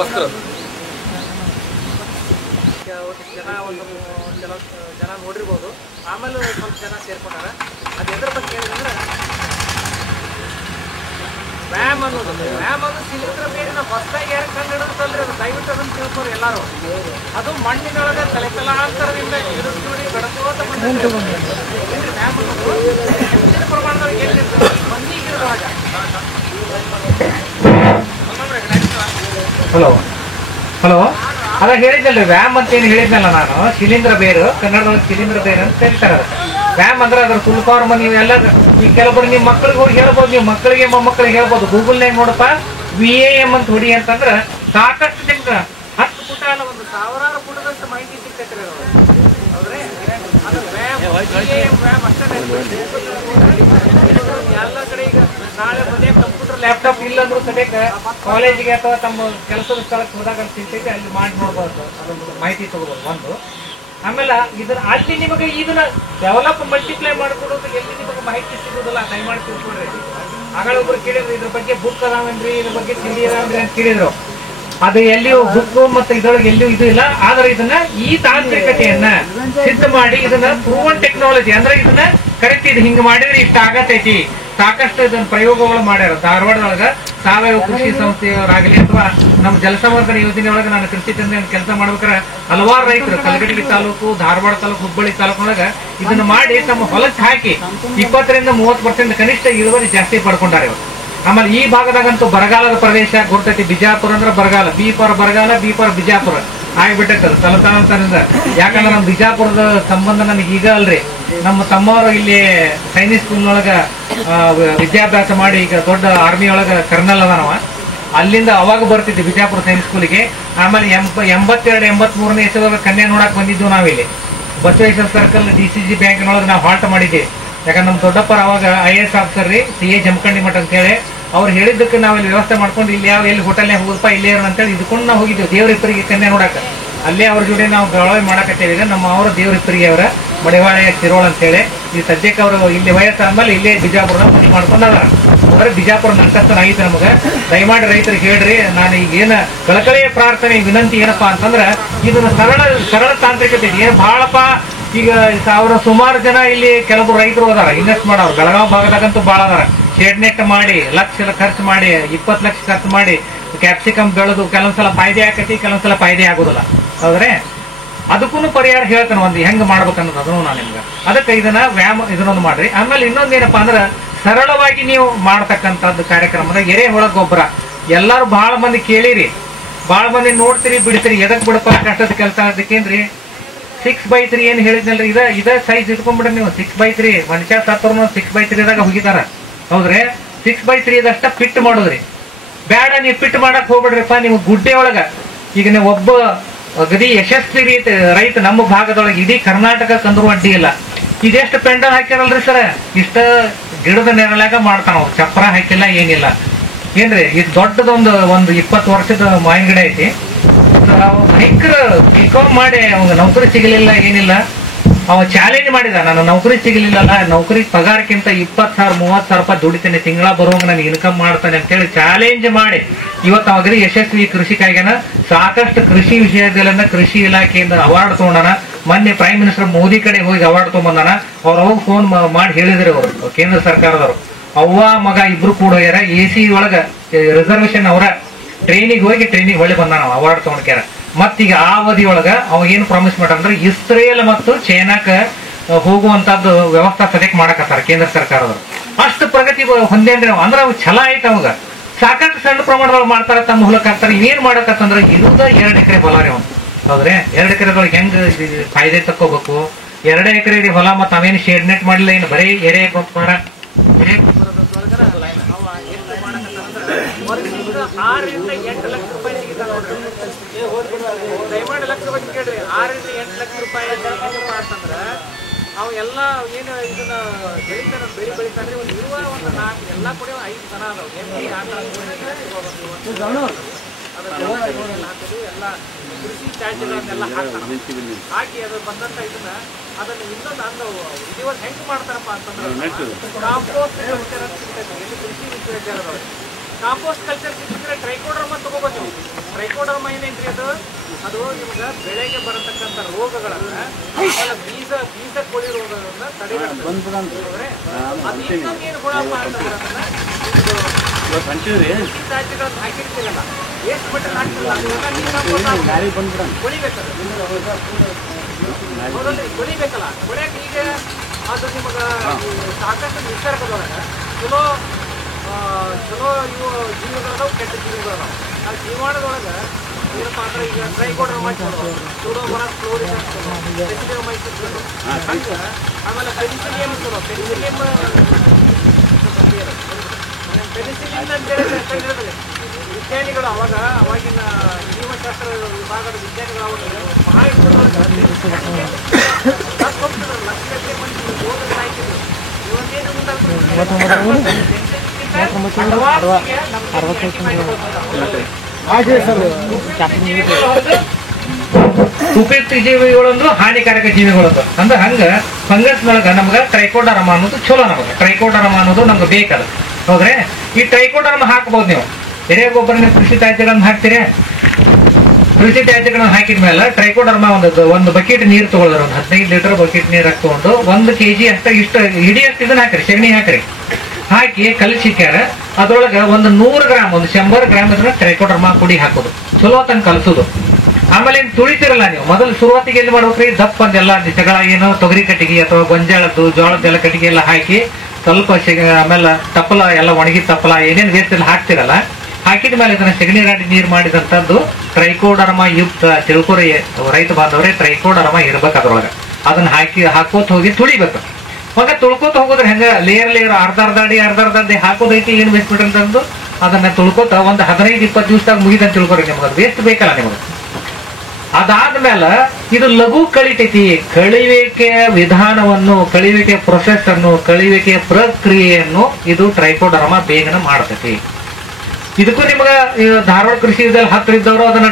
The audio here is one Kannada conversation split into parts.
ವಸ್ತ್ರ ಒಂದು ಕೆಲವು ಜನ ನೋಡಿರ್ಬೋದು. ಆಮೇಲೆ ಸ್ವಲ್ಪ ಜನ ಸೇರ್ಕೊಂಡಾರ. ಅದು ಎದ್ರ ಬಗ್ಗೆ ಹೇಳಿದ್ರೆ ವ್ಯಾಮ್ ಅನ್ನೋದು ಶಿಲೀಂಧ್ರ ಬೇರಿನ ಹೊಸದಾಗಿ ಯಾರು ಕಂಡು ಹಿಡಿದುತ್ತಲ್ರಿ, ಅದು ದಯವಿಟ್ಟು ಅದನ್ನು ತಿಳ್ಕೊರಿ ಎಲ್ಲರೂ. ಅದು ಮಣ್ಣಿನೊಳಗೆ ತಲೆತಲಾಂತರದಿಂದ ಹಿಡಿದು ಬೆಳಕೋತ ಬಂದಿದೆ. ವ್ಯಾಮ್ ಅನ್ನೋದು ಹೆಚ್ಚಿನ ಪ್ರಮಾಣದೊಳಗೆ ಎಲ್ಲಿರ್ತದೆ ಮಂದಿಗೆ ಇರುವಾಗ. ಹಲೋ ಅದ ಹೇಳಿದ್ದಲ್ರಿ ವ್ಯಾಮ್ ಅಂತ ಏನು ಹೇಳಿದ್ನಲ್ಲ ನಾನು, ಶಿಲೀಂಧ್ರ ಬೇರು, ಕನ್ನಡದೊಳಗೆ ಶಿಲೀಂಧ್ರ ಬೇರು ಅಂತ ಹೇಳ್ತಾರೆ. ವ್ಯಾಮ್ ಅಂದ್ರೆ ಅದ್ರ ಫುಲ್ ಫಾರ್ಮ್ ನೀವು ಎಲ್ಲ ಈ ಕೆಲವೊಬ್ರು ನಿಮ್ಮ ಮಕ್ಳಿಗೆ ಹೋಗಿ ಹೇಳ್ಬೋದು, ನೀವು ಮಕ್ಕಳಿಗೆ ಮೊಮ್ಮಕ್ಕಳಿಗೆ ಹೇಳ್ಬೋದು. ಗೂಗಲ್ನಾಗ ನೋಡಪ್ಪ VAM ಅಂತ ಹೊಡಿ ಅಂತಂದ್ರೆ ಸಾಕಷ್ಟು ನಿಮ್ಗೆ 10 ಪುಟ ಅಲ್ಲ, ಒಂದು ಸಾವಿರಾರು ಪುಟದಷ್ಟು ಮಾಹಿತಿ ಸಿಗ್ತೈತ್ರಿ. ಹೌದ್ರಿ, ಅದು ವ್ಯಾಮ್ ಅಷ್ಟೇ. ಎಲ್ಲ ಕಡೆ ಈಗ ನಾಳೆ ಮನೆ ಕಂಪ್ಯೂಟರ್ ಲ್ಯಾಪ್ಟಾಪ್ ಇಲ್ಲಂದ್ರೂ ಸದ್ಯಕ್ಕೆ ಕಾಲೇಜಿಗೆ ಅಥವಾ ತಮ್ಮ ಕೆಲಸದ ಸ್ಥಳಕ್ಕೆ ಹೋದಾಗ ಸಿಗ್ತೈತೆ, ಅಲ್ಲಿ ಮಾಡಿ ನೋಡ್ಬೋದು, ಅದೊಂದು ಮಾಹಿತಿ ತಗೋಬೋದು ಒಂದು. ಆಮೇಲೆ ಇದನ್ನ ಅಲ್ಲಿ ನಿಮಗೆ ಇದನ್ನ ಡೆವಲಪ್ ಮಲ್ಟಿಪ್ಲೈ ಮಾಡ್ಕೊಡೋದು ಎಲ್ಲಿ ನಿಮಗೆ ಮಾಹಿತಿ ಸಿಗೋದಿಲ್ಲ, ದಯಮಾಡಿ ತಿಳ್ಕೊಡ್ರಿ. ಆಗಳ ಒಬ್ರು ಕೇಳಿದ್ರು ಇದ್ರ ಬಗ್ಗೆ ಬುಕ್ ಅದಾವೇನ್ರಿ, ಇದ್ರ ಬಗ್ಗೆ ತಿಳಿ ಅದಾವೇನ್ರಿ ಅಂತ ಕೇಳಿದ್ರು. ಅದು ಎಲ್ಲಿಯೂ ಬುಕ್ ಮತ್ತೆ ಇದ್ರೊಳಗೆ ಎಲ್ಲಿಯೂ ಇದು ಇಲ್ಲ. ಆದ್ರೆ ಇದನ್ನ ಈ ತಾಂತ್ರಿಕತೆಯನ್ನ ಸಿದ್ಧ ಮಾಡಿ ಇದನ್ನ ಪ್ರೂವನ್ ಟೆಕ್ನಾಲಜಿ ಅಂದ್ರೆ ಇದನ್ನ ಕರೆಕ್ಟ್ ಇದು ಹಿಂಗ್ ಮಾಡಿದ್ರೆ ಇಷ್ಟ ಆಗತೈತಿ, ಸಾಕಷ್ಟು ಇದನ್ನ ಪ್ರಯೋಗಗಳು ಮಾಡ್ಯಾರ. ಧಾರವಾಡದೊಳಗ ಸಾವಯವ ಕೃಷಿ ಸಂಸ್ಥೆಯವರಾಗಲಿ ಅಥವಾ ನಮ್ಮ ಜಲಸಂವರ್ಧನೆ ಯೋಜನೆ ಒಳಗೆ ನಾನು ಕೃಷಿ ತಂದೆ ಕೆಲಸ ಮಾಡ್ಬೇಕಾರೆ ಹಲವಾರು ರೈತರು ಕಲಗಟಗಿ ತಾಲೂಕು, ಧಾರವಾಡ ತಾಲೂಕು, ಹುಬ್ಬಳ್ಳಿ ತಾಲೂಕಿನೊಳಗ ಇದನ್ನ ಮಾಡಿ ತಮ್ಮ ಹೊಲಕ್ಕೆ ಹಾಕಿ 20 ರಿಂದ 30% ಕನಿಷ್ಠ ಇಳುವರಿ ಜಾಸ್ತಿ ಪಡ್ಕೊಂಡಾರೆ ಇವರು. ಆಮೇಲೆ ಈ ಭಾಗದಾಗಂತೂ ಬರಗಾಲದ ಪ್ರದೇಶ ಗೊತ್ತೈತಿ. ಬಿಜಾಪುರ ಅಂದ್ರೆ ಬರಗಾಲ, ಬಿ ಫಾರ್ ಬರಗಾಲ, ಬಿ ಫಾರ್ ಬಿಜಾಪುರ ಆಗ್ಬಿಟ್ಟೈತದ ತಲತಲಾಂತರದಿಂದ. ಯಾಕಂದ್ರೆ ನಮ್ಮ ಬಿಜಾಪುರದ ಸಂಬಂಧ ನನಗೆ ಈಗ ಅಲ್ರಿ, ನಮ್ಮ ತಮ್ಮವರು ಇಲ್ಲಿ ಸೈನಿಕ್ ಸ್ಕೂಲ್ನೊಳಗ ವಿದ್ಯಾಭ್ಯಾಸ ಮಾಡಿ ಈಗ ದೊಡ್ಡ ಆರ್ಮಿ ಒಳಗ ಕರ್ನಲ್ ಅದಾನವ. ಅಲ್ಲಿಂದ ಅವಾಗ ಬರ್ತಿದ್ವಿ ಬಿಜಾಪುರ ಸೈನಿಕ್ ಸ್ಕೂಲಿಗೆ. ಆಮೇಲೆ 82-83ನೇ ಇಸವಾಗ ಕನ್ಯಾ ನೋಡಕ್ ಬಂದಿದ್ವು ನಾವಿಲ್ಲಿ ಬಸವೇಶ್ವರ ಸರ್ಕಲ್ DCG ಬ್ಯಾಂಕ್ನೊಳಗೆ ನಾವು ಹಾಲ್ಟ್ ಮಾಡಿದ್ವಿ. ಯಾಕಂದ್ರೆ ನಮ್ಮ ದೊಡ್ಡಪ್ಪರ ಅವಾಗ IAS ಆಫೀಸರ್ ರೀ, CA ಜಮಖಂಡಿ ಮಠ ಅಂತ ಹೇಳಿ. ಅವ್ರು ಹೇಳಿದ್ದಕ್ಕೆ ನಾವು ಇಲ್ಲಿ ವ್ಯವಸ್ಥೆ ಮಾಡ್ಕೊಂಡು ಇಲ್ಲಿ ಎಲ್ಲಿ ಹೋಟೆಲ್ನಾಗ ಹೋಗಪ್ಪ ಇಲ್ಲೇ ಇರೋಣ ಅಂತೇಳಿ ಇದಕೊಂಡು ನಾವು ಹೋಗಿದ್ವಿ ದೇವ್ರಿಪ್ಪರಿಗೆ ಕನ್ಯಾ ನೋಡಕ. ಅಲ್ಲೇ ಅವ್ರ ಜೋಡಿ ನಾವು ಬೆಳವಣಿಗೆ ಮಾಡಕತ್ತೇವೆ. ಈಗ ನಮ್ಮ ಅವರ ದೇವ್ರಿಪ್ಪರಿಗೆ ಅವರ ಮಡಿವಾಳೆ ತಿರೋಳ ಅಂತೇಳಿ. ಈ ಸದ್ಯಕ್ಕೆ ಅವರು ಇಲ್ಲಿ ವಯಸ್ಸಾದ್ಮೇಲೆ ಇಲ್ಲೇ ಬಿಜಾಪುರದ ಮನೆ ಮಾಡ್ಕೊಂಡಾರ. ಅವರೇ ಬಿಜಾಪುರ ನಂತಸ್ತನಾಗಿತ್ತು ನಮಗೆ. ದಯಮಾಡಿ ರೈತರಿಗೆ ಹೇಳ್ರಿ, ನಾನು ಈಗ ಏನ ಕಳಕಳಿಯ ಪ್ರಾರ್ಥನೆ ವಿನಂತಿ ಏನಪ್ಪಾ ಅಂತಂದ್ರೆ ಇದನ್ನ ಸರಳ ತಾಂತ್ರಿಕತೆ ಏನು ಬಹಳಪ್ಪ. ಈಗ ಸುಮಾರು ಜನ ಇಲ್ಲಿ ಕೆಲವರು ರೈತರು ಅದಾರ ಇನ್ವೆಸ್ಟ್ ಮಾಡೋರು. ಬೆಳಗಾವಿ ಭಾಗದಾಗಂತೂ ಭಾಳ ಅದಾರ. ಶೇಡ್ ನೆಟ್ ಮಾಡಿ ಲಕ್ಷ ಖರ್ಚು ಮಾಡಿ 20 ಲಕ್ಷ ಖರ್ಚು ಮಾಡಿ ಕ್ಯಾಪ್ಸಿಕಮ್ ಬೆಳೆದು ಕೆಲವೊಂದ್ಸಲ ಫಾಯ್ದೆ ಆಕತಿ, ಕೆಲವೊಂದ್ಸಲ ಫಾಯ್ದೆ ಆಗೋದಿಲ್ಲ. ಹೌದ್ರೆ ಅದಕ್ಕೂ ಪರಿಹಾರ ಹೇಳ್ತಾನೆ ಒಂದು ಹೆಂಗ್ ಮಾಡ್ಬೇಕನ್ನೋದು ಅದನ್ನು ನಾನು ನಿಮ್ಗೆ. ಅದಕ್ಕೆ ಇದನ್ನ ಇದನ್ನೊಂದು ಮಾಡ್ರಿ. ಆಮೇಲೆ ಇನ್ನೊಂದೇನಪ್ಪಾ ಅಂದ್ರೆ ಸರಳವಾಗಿ ನೀವು ಮಾಡ್ತಕ್ಕಂಥದ್ದು ಕಾರ್ಯಕ್ರಮದ ಎರೆಹುಳ ಗೊಬ್ಬರ ಎಲ್ಲಾರು ಬಹಳ ಮಂದಿ ಕೇಳಿರಿ, ಬಹಳ ಮಂದಿ ನೋಡ್ತೀರಿ ಬಿಡ್ತೀರಿ. ಎದಕ್ ಬಿಡಪ್ಪ ಕಷ್ಟದ ಕೆಲಸ ಅದಕ್ಕೇನ್ರಿ 6x3 ಏನ್ ಹೇಳಿದ್ನಲ್ರಿ, ಇದ ಸೈಜ್ ಇಟ್ಕೊಂಡ್ಬಿಡ್ರಿ ನೀವು. 6x3 ಮನುಷ್ಯ ಸತ್ತರು 6x3ದಾಗ ಹೋಗಿದಾರ. ಹೌದ್ರಿ, 6x3 ಇದಷ್ಟ ಫಿಟ್ ಮಾಡೋದ್ರಿ. ಬೇಡ ನೀವು ಫಿಟ್ ಮಾಡಕ್ ಹೋಗ್ಬಿಡ್ರಿಪ್ಪ. ನೀವು ಗುಡ್ಡೆ ಒಳಗ ಈಗ ನೀವು ಒಬ್ಬ ಅಗದಿ ಯಶಸ್ವಿ ರೈತ ನಮ್ಮ ಭಾಗದೊಳಗೆ ಇಡೀ ಕರ್ನಾಟಕ ಕಂದ್ರು ಅಡ್ಡಿ ಇಲ್ಲ. ಇದೆಷ್ಟು ಪೆಂಡಲ್ ಹಾಕ್ಯಾರಲ್ರಿ ಸರ್, ಇಷ್ಟ ಗಿಡದ ನೆರಳಾಗ ಮಾಡ್ತಾನ. ಚಪ್ರ ಹಾಕಿಲ್ಲ ಏನಿಲ್ಲ ಏನ್ರಿ. ಇದು ದೊಡ್ಡದೊಂದು 20 ವರ್ಷದ ಮಾವಿನ ಗಿಡ ಐತಿ. ಭಯಂಕರ ಬಿಕಾಮ್ ಮಾಡಿ ಅವಾಗ ನೌಕರಿ ಸಿಗಲಿಲ್ಲ ಏನಿಲ್ಲ. ಅವ ಚಾಲೆಂಜ್ ಮಾಡಿದ, ನಾನು ನೌಕರಿ ಸಿಗಲಿಲ್ಲಲ್ಲ, ನೌಕರಿ ಪಗಾರಕ್ಕಿಂತ 20,000-30,000 ರೂಪಾಯಿ ದುಡಿತೇನೆ, ತಿಂಗಳ ಬರುವಂಗ ನಾನು ಇನ್ಕಮ್ ಮಾಡ್ತಾನೆ ಅಂತೇಳಿ ಚಾಲೆಂಜ್ ಮಾಡಿ ಇವತ್ತು ಅವಾಗ್ರಿ ಯಶಸ್ವಿ ಕೃಷಿಕಾಗ್ಯಾನ. ಸಾಕಷ್ಟು ಕೃಷಿ ವಿಷಯಗಳನ್ನ ಕೃಷಿ ಇಲಾಖೆಯಿಂದ ಅವಾರ್ಡ್ ತಗೊಂಡಾನ. ಮೊನ್ನೆ ಪ್ರೈಮ್ ಮಿನಿಸ್ಟರ್ ಮೋದಿ ಕಡೆ ಹೋಗಿ ಅವಾರ್ಡ್ ತಗೊಂಬಂದಾನ. ಅವ್ರ ಹೋಗಿ ಫೋನ್ ಮಾಡಿ ಹೇಳಿದ್ರು ಅವರು ಕೇಂದ್ರ ಸರ್ಕಾರದವರು. ಅವ್ವ ಮಗ ಇಬ್ರು ಕೂಡ ಹೋಗ್ಯಾರ. AC ಒಳಗ ರಿಸರ್ವೇಶನ್ ಅವರ ಟ್ರೈನಿಗೆ ಹೋಗಿ ಟ್ರೈನಿಗೆ ಹೊಳ್ಳಿ ಬಂದಾನ ಅವಾರ್ಡ್ ತಗೊಂಡ್ಕ್ಯಾರ. ಮತ್ತೀಗ ಆ ಅವಧಿಯೊಳಗ ಅವಾಗ ಏನು ಪ್ರಾಮಿಸ್ ಮಾಡ್ರ ಇಸ್ರೇಲ್ ಮತ್ತು ಚೈನಾಕ ಹೋಗುವಂತದ್ದು ವ್ಯವಸ್ಥೆ ಸದ್ಯಕ್ಕೆ ಮಾಡಕತ್ತಾರ ಕೇಂದ್ರ ಸರ್ಕಾರದವರು. ಅಷ್ಟು ಪ್ರಗತಿ ಹೊಂದೇನ್ರಿ ಅಂದ್ರೆ ಅವ್ ಛಲ ಆಯ್ತು. ಅವಾಗ ಸಾಕಷ್ಟು ಸಣ್ಣ ಪ್ರಮಾಣದೊಳಗೆ ಮಾಡ್ತಾರ, ತಮ್ಮ ಹೊಲಕ್ಕೆ ಹಾಕ್ತಾರ. ಏನ್ ಮಾಡಕತ್ತಂದ್ರೆ ಇರುದ 2 ಎಕರೆ ಹೊಲ ರೀ ಅವ್ನು. ಹೌದ್ರಿ, 2 ಎಕರೆದೊಳಗೆ ಹೆಂಗ್ ಫಾಯ್ದೆ ತಕ್ಕೋಬೇಕು. 2 ಎಕರೆ ಹೊಲ ಮತ್ತ ಅವೇನು ಶೇಡ್ ನೆಟ್ ಮಾಡಿಲ್ಲ, ಏನು ಬರೀ ಎರೆ ಗೊಬ್ಬರ 6 ರಿಂದ 8 ಲಕ್ಷ ರೂಪಾಯಿ ಸಿಗಿತ ನೋಡ್ರಿ. ದಯಮಾಡಿ ಲಕ್ಷ ಬಗ್ಗೆ ಕೇಳ್ರಿ. 6 ರಿಂದ 8 ಲಕ್ಷ ರೂಪಾಯಿ ಅಂತಂದ್ರ ಅವು ಎಲ್ಲ ಏನು ಇದನ್ನ ಬೆಳಿತಾನ್ರಿ. ಒಂದು ಇರುವ ಒಂದು 4 ಎಲ್ಲ ಕೂಡ 5 ದನ ಅದಾವ. ಎಲ್ಲ ಕೃಷಿ ತ್ಯಾಜ್ಯಗಳನ್ನೆಲ್ಲ ಹಾಕಿ ಅದು ಬಂದಂತ ಇದನ್ನ ಅದನ್ನ ಇನ್ನೊಂದು ಇದೀವಾಗ ಹೆಂಗ್ ಮಾಡ್ತಾರಪ್ಪ ಅಂತಂದ್ರೆ ಕಾಂಪೋಸ್ಟ್ ಕೃಷಿ ವಿಶ್ವವಿದ್ಯಾಲಯದವ್ರು ಕಾಂಪೋಸ್ಟ್ ಕಲ್ಚರ್ ಸಿಕ್ಕಿದ್ರೆ ಟ್ರೈಕೋಡರ್ಮ ತಗೋಬೋದು. ಟ್ರೈಕೋಡರ್ಮ ಏನೈತ್ರಿ ಅದು ನಿಮ್ಗೆ ಬೆಳೆಗೆ ಬರತಕ್ಕಂಥ ರೋಗಗಳನ್ನ ಬೀಜ ಕೋಳಿ ರೋಗಗಳನ್ನ ತಡೆಗಟ್ಟುತ್ತೆ. ಅದು ಇನ್ನೊಂದು ಏನು ಗುಣಪ್ಪ ಅಂತಂದ್ರೆ ತ್ಯಾಜ್ಯಗಳನ್ನು ಹಾಕಿರ್ತೀರಲ್ಲ, ಎಷ್ಟು ಮಟ್ಟ ಹಾಕ್ತಿಲ್ಲ ಕೊಳಿಬೇಕಲ್ಲ. ಕೊಳೆಯಕ್ಕೆ ಈಗ ಅದು ನಿಮಗೆ ಸಾಕಷ್ಟು ನಿಸರ್ಗದೊಳಗೆ ಚಲೋ ಇವು ಜೀವಿಗಳದಾವು, ಕೆಟ್ಟ ಜೀವಿಗಳದಾವು. ಆ ಜೀವಾಣುದೊಳಗೆ ಏನಪ್ಪ ಅಂದ್ರೆ ಈಗ ಟ್ರೈಕೋಡರ್ಮ ಸೂಡೋಮೋನಾಸ್ ಫ್ಲೋರಿಸ್ ಹಂಗೆ, ಆಮೇಲೆ ಪೆನಿಸಿಲಿಯಂ ಪೆನಿಸಿಲಿನ್ ಅಂತೇಳಿ ಕಂಡಿರೋದಿಲ್ಲ ವಿಜ್ಞಾನಿಗಳು ಅವಾಗಿನ ಜೀವಶಾಸ್ತ್ರ ವಿಭಾಗದ ವಿಜ್ಞಾನಿಗಳು ಅವಾಗ ಲಕ್ಷಗಟ್ಟಲೆ ಮಂದಿ ಓದಲು ಸಾಯ್ತಿದ್ರು. ಇವತ್ತೇನು ಉಪಯುಕ್ತ ಜೀವಿಗಳೊಂದು ಹಾನಿಕಾರಕ ಜೀವಿಗಳೊಂದು ಅಂದ್ರೆ ಹಂಗ ಫಂಗಸ್ ನೊಳಗ ನಮ್ಗ ಟ್ರೈಕೋಡರ್ಮ ಅನ್ನೋದು ಚಲೋ. ನಮಗೆ ಟ್ರೈಕೋಡರ್ಮ ಅನ್ನೋದು ನಮ್ಗೆ ಬೇಕಲ್ಲ, ಹೌದ್ರೆ? ಈ ಟ್ರೈಕೋಡರ್ಮ ಹಾಕಬಹುದು. ನೀವು ಎರೆ ಗೊಬ್ಬರ ನೀವು ಕೃಷಿ ತ್ಯಾಜ್ಯಗಳನ್ನ ಹಾಕ್ತೀರಿ. ಕೃಷಿ ತ್ಯಾಜ್ಯಗಳನ್ನ ಹಾಕಿದ್ಮೇಲೆ ಟ್ರೈಕೋಡರ್ಮ ಒಂದು ಬಕೆಟ್ ನೀರು ತಗೊಳ್ತಾರೆ. ಒಂದು 15 ಲೀಟರ್ ಬಕೆಟ್ ನೀರು ಹಾಕೊಂಡು 1 kg ಅಷ್ಟ ಇಷ್ಟ ಹಿಡಿಯಷ್ಟು ಇದನ್ನ ಹಾಕ್ರಿ, ಸೆಗಣಿ ಹಾಕ್ರಿ. ಹಾಕಿ ಕಲಸಿಕ್ಯಾರ ಅದ್ರೊಳಗೆ ಒಂದು 100 ಗ್ರಾಮ್, ಒಂದು 100 ಗ್ರಾಮ್ ಇದನ್ನ ಟ್ರೈಕೋಡರ್ಮ ಪುಡಿ ಹಾಕೋದು, ಚಲೋ ತಂಗ ಕಲಸೋದು. ಆಮೇಲೆ ಏನ್ ತುಳಿತಿರಲ್ಲ ನೀವು, ಮೊದಲು ಶುರುವಾತಿಗೆ ಎಲ್ಲಿ ಮಾಡ್ಬೇಕ್ರಿ, ದಪ್ಪ ಅಂದೆಲ್ಲ ಜಗಳ ಏನು ತೊಗರಿ ಕಟ್ಟಿಗೆ ಅಥವಾ ಗೊಂಜಾಳದ್ದು ಜೋಳದ್ದೆಲ್ಲ ಕಟ್ಟಿಗೆ ಎಲ್ಲ ಹಾಕಿ ಸ್ವಲ್ಪ ಆಮೇಲೆ ತಪ್ಪಲ ಎಲ್ಲ ಒಣಗಿ ತಪ್ಪಲ ಏನೇನು ವೇಸ್ಟ್ ಎಲ್ಲ ಹಾಕ್ತಿರಲ್ಲ, ಹಾಕಿದ ಮೇಲೆ ಇದನ್ನ ಸೆಗಣಿ ರಾಡಿ ನೀರು ಮಾಡಿದಂತದ್ದು ಟ್ರೈಕೋಡರ್ಮ ಯುಕ್ತ ತಿಳ್ಕೊರಿ ರೈತ ಬಾಂಧವರೇ. ಟ್ರೈಕೋಡರ್ಮ ಇರ್ಬೇಕು ಅದ್ರೊಳಗೆ. ಅದನ್ನ ಹಾಕೋತ ಹೋಗಿ ತುಳಿಬೇಕು. ಮಗ ತುಳ್ಕೋತ ಹೋಗೋದ್ರೆ ಹೆಂಗ ಲೇಯರ್ ಅರ್ಧ ಅಡಿ ಹಾಕೋದೈತಿ. ಏನ್ ವೇಸ್ಟ್ ಬಿಟ್ರಿ ಅಂತಂದು ಅದನ್ನ ತುಳ್ಕೋತ ಒಂದು 15-20 ದಿವಸದಾಗ ಮುಗಿದಂತ ತಿಳ್ಕೊರಿ. ನಿಮ್ಗೆ ಅದು ವೇಸ್ಟ್ ಬೇಕಲ್ಲ ನಿಮಗೆ. ಅದಾದ್ಮೇಲೆ ಇದು ಲಘು ಕಳಿತೈತಿ. ಕಳಿವಿಕೆಯ ವಿಧಾನವನ್ನು, ಕಳಿವಿಕೆಯ ಪ್ರೊಸೆಸ್ ಅನ್ನು, ಕಳಿವಿಕೆಯ ಪ್ರಕ್ರಿಯೆಯನ್ನು ಇದು ಟ್ರೈಕೋಡರ್ಮ ಬೇಗನೆ ಮಾಡ್ತೈತಿ. ಇದಕ್ಕೂ ನಿಮ್ಗ ಧಾರವಾಡ ಕೃಷಿ ವಿದ್ಯಾಲಯ ಹತ್ರ ಇದ್ದವರು ಅದನ್ನ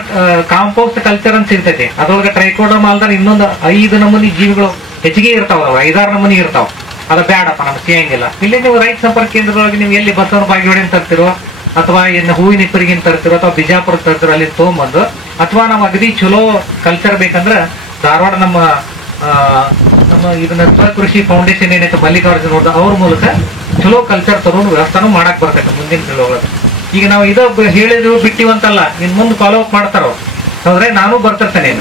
ಕಾಂಪೋಸ್ಟ್ ಕಲ್ಚರ್ ಅಂತ ಸಿಗ್ತೈತಿ. ಅದ್ರೊಳಗೆ ಟ್ರೈಕೋಡರ್ಮ ಅಲ್ದ ಇನ್ನೊಂದು 5 ನಮೂನಿ ಜೀವಿಗಳು ಹೆಚ್ಚಿಗೆ ಇರ್ತಾವ, 5-6 ನಮೂನಿ ಇರ್ತಾವ. ಅದು ಬ್ಯಾಡಪ್ಪ, ನಮ್ಗೆ ಸಿಗಂಗಿಲ್ಲ. ಇಲ್ಲಿ ನೀವು ರೈತ ಸಂಪರ್ಕ ಕೇಂದ್ರದೊಳಗೆ ನೀವು ಎಲ್ಲಿ ಬಸವನ ಬಾಗೇವಾಡಿ ತರ್ತಿರೋ ಅಥವಾ ಇನ್ನು ಹೂವಿನ ಇಪ್ಪರಿಗಿನ ತರ್ತಿರೋ ಅಥವಾ ಬಿಜಾಪುರ ತರ್ತಿರೋ ಅಲ್ಲಿ ತೊಗೊಂಬಂದು, ಅಥವಾ ನಾವು ಅಗದಿ ಚಲೋ ಕಲ್ಚರ್ ಬೇಕಂದ್ರೆ ಧಾರವಾಡ ನಮ್ಮ ಇದನ್ನ ಕೃಷಿ ಫೌಂಡೇಶನ್ ಏನೈತೆ ಮಲ್ಲಿಕಾರ್ಜುನ ಅವ್ರ ಮೂಲಕ ಚಲೋ ಕಲ್ಚರ್ ತಗೊಂಡು ವ್ಯವಸ್ಥಾನು ಮಾಡಕ್ ಬರ್ತೈತೆ ಮುಂದಿನ ತಿಳುವಳಿಕೆ. ಈಗ ನಾವು ಇದ ಹೇಳಿದ್ರು ಬಿಟ್ಟಿವಂತಲ್ಲ, ಇನ್ ಮುಂದೆ ಫಾಲೋ ಅಪ್ ಮಾಡ್ತಾರ. ಹೌದ್ರೆ ನಾನು ಬರ್ತಿರ್ತೇನೆ.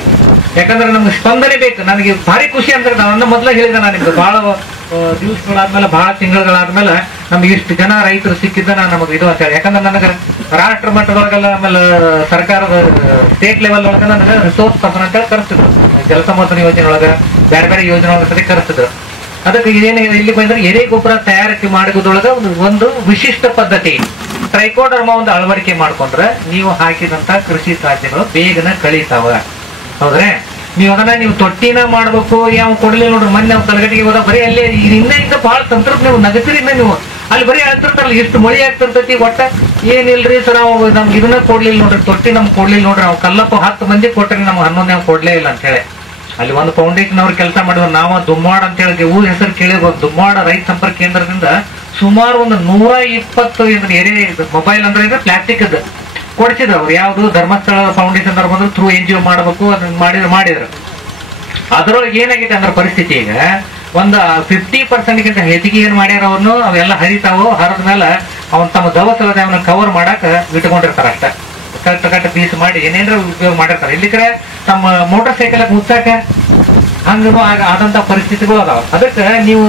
ಯಾಕಂದ್ರೆ ನಮ್ಗೆ ಸ್ಪಂದನೆ ಬೇಕು. ನನಗೆ ಭಾರಿ ಖುಷಿ ಅಂದ್ರೆ ನನ್ನ ಮೊದಲ ಹೇಳಿದೆ, ನಾನು ನಿಮ್ಗೆ ಬಹಳ ದಿವಸಗಳಾದ್ಮೇಲೆ, ಬಹಳ ತಿಂಗಳಾದ್ಮೇಲೆ ನಮ್ಗೆ ಇಷ್ಟು ಜನ ರೈತರು ಸಿಕ್ಕಿದ್ದ ನಮಗೆ ಇದು ಅಂತ ಹೇಳಿ. ಯಾಕಂದ್ರೆ ನನಗೆ ರಾಷ್ಟ್ರ ಮಟ್ಟದೊಳಗೆಲ್ಲ ಆಮೇಲೆ ಸರ್ಕಾರದ ಸ್ಟೇಟ್ ಲೆವೆಲ್ ಒಳಗೆ ನನಗೆ ರಿಸೋರ್ಸ್ ಪರ್ಸನ್ ಅಂತ ಹೇಳಿ ಕರೆಸ್ತಿದ್ರು. ಜಲಸಂವರ್ಧನ ಯೋಜನೆ ಒಳಗೆ ಬೇರೆ ಬೇರೆ ಯೋಜನೆ ಒಳಗೆ ಕರೆಸ್ತಿದ್ರು. ಅದಕ್ಕೆ ಇದೇನು ಇಲ್ಲಿ ಬಂದ್ರೆ ಎರೆ ಗೊಬ್ಬರ ತಯಾರಿಕೆ ಮಾಡೋದ್ರೊಳಗೆ ಒಂದು ವಿಶಿಷ್ಟ ಪದ್ಧತಿ ಟ್ರೈಕೋಡರ್ಮ ಒಂದು ಅಳವಡಿಕೆ ಮಾಡ್ಕೊಂಡ್ರೆ ನೀವು ಹಾಕಿದಂತ ಕೃಷಿ ತ್ಯಾಜ್ಯಗಳು ಬೇಗನೆ ಕಳೀತಾವ. ಹೌದ್ರೆ? ನೀವು ಅದನ್ನ ನೀವು ತೊಟ್ಟಿನ ಮಾಡ್ಬೇಕು. ಯಾವ ಕೊಡ್ಲಿಲ್ಲ ನೋಡ್ರಿ, ಮೊನ್ನೆ ನಾವು ತಲಗಟ್ಟಿಗೆ ಹೋದ ಬರೀ ಅಲ್ಲೇ ಇನ್ನ ಬಹಳ ತಂತ್ರಜ್ಞ ನೀವು ನಗತಿರಿಂದ ನೀವು ಅಲ್ಲಿ ಬರೀ ಹೇಳ್ತಿರ್ತಾರಲ್ಲ, ಎಷ್ಟು ಮಳಿ ಆಗ್ತಿರ್ತೈತಿ. ಒಟ್ಟ ಏನಿಲ್ರಿ ಸರ್, ನಮ್ಗೆ ಇದನ್ನ ಕೊಡ್ಲಿಲ್ಲ ನೋಡ್ರಿ, ತೊಟ್ಟಿ ನಮ್ಗೆ ಕೊಡ್ಲಿಲ್ಲ ನೋಡ್ರಿ, ನಾವು ಕಲ್ಲಪ್ಪ 10 ಮಂದಿ ಕೊಟ್ರಿ, ನಮ್ಗೆ 11 ಕೊಡ್ಲೇ ಇಲ್ಲ ಅಂತ ಹೇಳಿ. ಅಲ್ಲಿ ಒಂದು ಫೌಂಡೇಶನ್ ಅವ್ರು ಕೆಲಸ ಮಾಡಿದ್ರು. ನಾವು ದುಮ್ಮಾಡ ಅಂತ ಹೇಳಿ ಊರ ಹೆಸರು ಕೇಳಿರ್ಬೋದು. ದುಮ್ಮಾಡ ರೈತ ಸಂಪರ್ಕ ಕೇಂದ್ರದಿಂದ ಸುಮಾರು ಒಂದು 120 ಎರೆ ಮೊಬೈಲ್ ಅಂದ್ರೆ ಪ್ಲಾಸ್ಟಿಕ್ ಕೊಡಿಸಿದ್ರು. ಅವ್ರು ಯಾವ್ದು ಧರ್ಮಸ್ಥಳ ಫೌಂಡೇಶನ್ ಅವ್ರು ಬಂದ್ರು ಥ್ರೂ NGO ಮಾಡಬೇಕು, ಅದನ್ನ ಮಾಡಿದ್ರು. ಅದ್ರೊಳಗೆ ಏನಾಗಿದೆ ಅಂದ್ರೆ ಪರಿಸ್ಥಿತಿ ಈಗ ಒಂದು 50% ಹೆಚ್ಚಿಗೆ ಏನ್ ಮಾಡ್ಯಾರ ಅವ್ರನ್ನು, ಅವೆಲ್ಲ ಹರಿತಾವು. ಹರಿದ ಮೇಲೆ ಅವನ್ ತಮ್ಮ ದವಸದ ಅವನ್ನ ಕವರ್ ಮಾಡಾಕ ಇಟ್ಕೊಂಡಿರ್ತಾರ. ಅಷ್ಟ ಕಟ್ ಪೀಸ್ ಮಾಡಿ ಏನೇನ್ರ ಉಪಯೋಗ ಮಾಡಿರ್ತಾರೆ. ಇಲ್ಲಿಕ್ರೆ ತಮ್ಮ ಮೋಟರ್ ಸೈಕಲ್ ಮುಚ್ಚಾಕ ಹಂಗೂ ಆದಂತ ಪರಿಸ್ಥಿತಿಗಳು ಅದಾವ. ಅದಕ್ಕೆ ನೀವು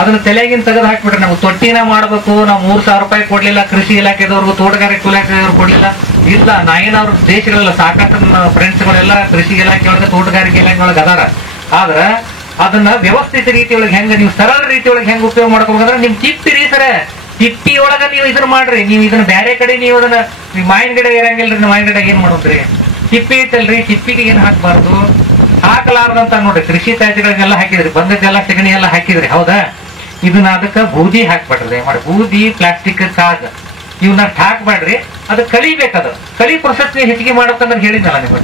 ಅದನ್ನ ತಲೆಗಿನ ತೆಗೆದು ಹಾಕ್ಬಿಟ್ರೆ, ನಾವು ತೊಟ್ಟಿನ ಮಾಡ್ಬೇಕು, ನಾವು 3,000 ರೂಪಾಯಿ ಕೊಡ್ಲಿಲ್ಲ, ಕೃಷಿ ಇಲಾಖೆದವ್ರು ತೋಟಗಾರಿಕೆ ಇಲಾಖೆದವ್ರು ಕೊಡ್ಲಿಲ್ಲ. ಇಲ್ಲ, ನಾಯೇನವ್ರ ದೇಶಗಳೆಲ್ಲ ಸಾಕಷ್ಟು ಫ್ರೆಂಡ್ಸ್ ಗಳೆಲ್ಲ ಕೃಷಿ ಇಲಾಖೆ ಒಳಗೆ ತೋಟಗಾರಿಕೆ ಇಲಾಖೆ ಒಳಗೆ ಅದಾರ. ಆದ್ರ ಅದನ್ನ ವ್ಯವಸ್ಥಿತ ರೀತಿಯೊಳಗೆ ಹೆಂಗ ನೀವು ಸರಳ ರೀತಿಯೊಳಗೆ ಹೆಂಗ್ ಉಪಯೋಗ ಮಾಡ್ಕೋಬೇಕಂದ್ರೆ ನಿಮ್ ತಿಪ್ಪಿರಿ ಸರ, ತಿಪ್ಪಿ ಒಳಗ ನೀವು ಇದನ್ನ ಮಾಡ್ರಿ. ನೀವು ಇದನ್ನ ಬೇರೆ ಕಡೆ ನೀವು ಅದನ್ನ ಮಾವಿನ ಗಿಡ ಇರಂಗಿಲ್ರಿ, ಮಾವಿನ ಗಿಡ ಏನ್ ಮಾಡೋದ್ರಿ? ತಿಪ್ಪಿ ಐತಲ್ರಿ, ತಿಪ್ಪಿಗೆ ಏನ್ ಹಾಕ್ಬಾರ್ದು, ಹಾಕಲಾರ್ದಂತ ನೋಡ್ರಿ. ಕೃಷಿ ತ್ಯಾಜ್ಯಗಳಿಗೆಲ್ಲ ಹಾಕಿದ್ರಿ, ಬಂದದ್ದೆಲ್ಲ ಸಗಣಿ ಎಲ್ಲ ಹಾಕಿದ್ರಿ, ಹೌದಾ? ಇದನ್ನ ಅದಕ್ಕ ಬೂದಿ ಹಾಕ್ಬೇಡ್ರಿ. ಮಾಡಿ ಬೂದಿ, ಪ್ಲಾಸ್ಟಿಕ್, ಕಾಗ್ ಇವನ್ನ ಹಾಕ್ಬೇಡ್ರಿ. ಅದು ಕಳಿಬೇಕದು. ಕಳಿ ಪ್ರೊಸೆಸ್ ಹೆಚ್ಚಿಗೆ ಮಾಡ್ಬೇಕಂದ್ರೆ ಹೇಳಿದ್ನಲ್ಲ ನಿಮ್ಗೆ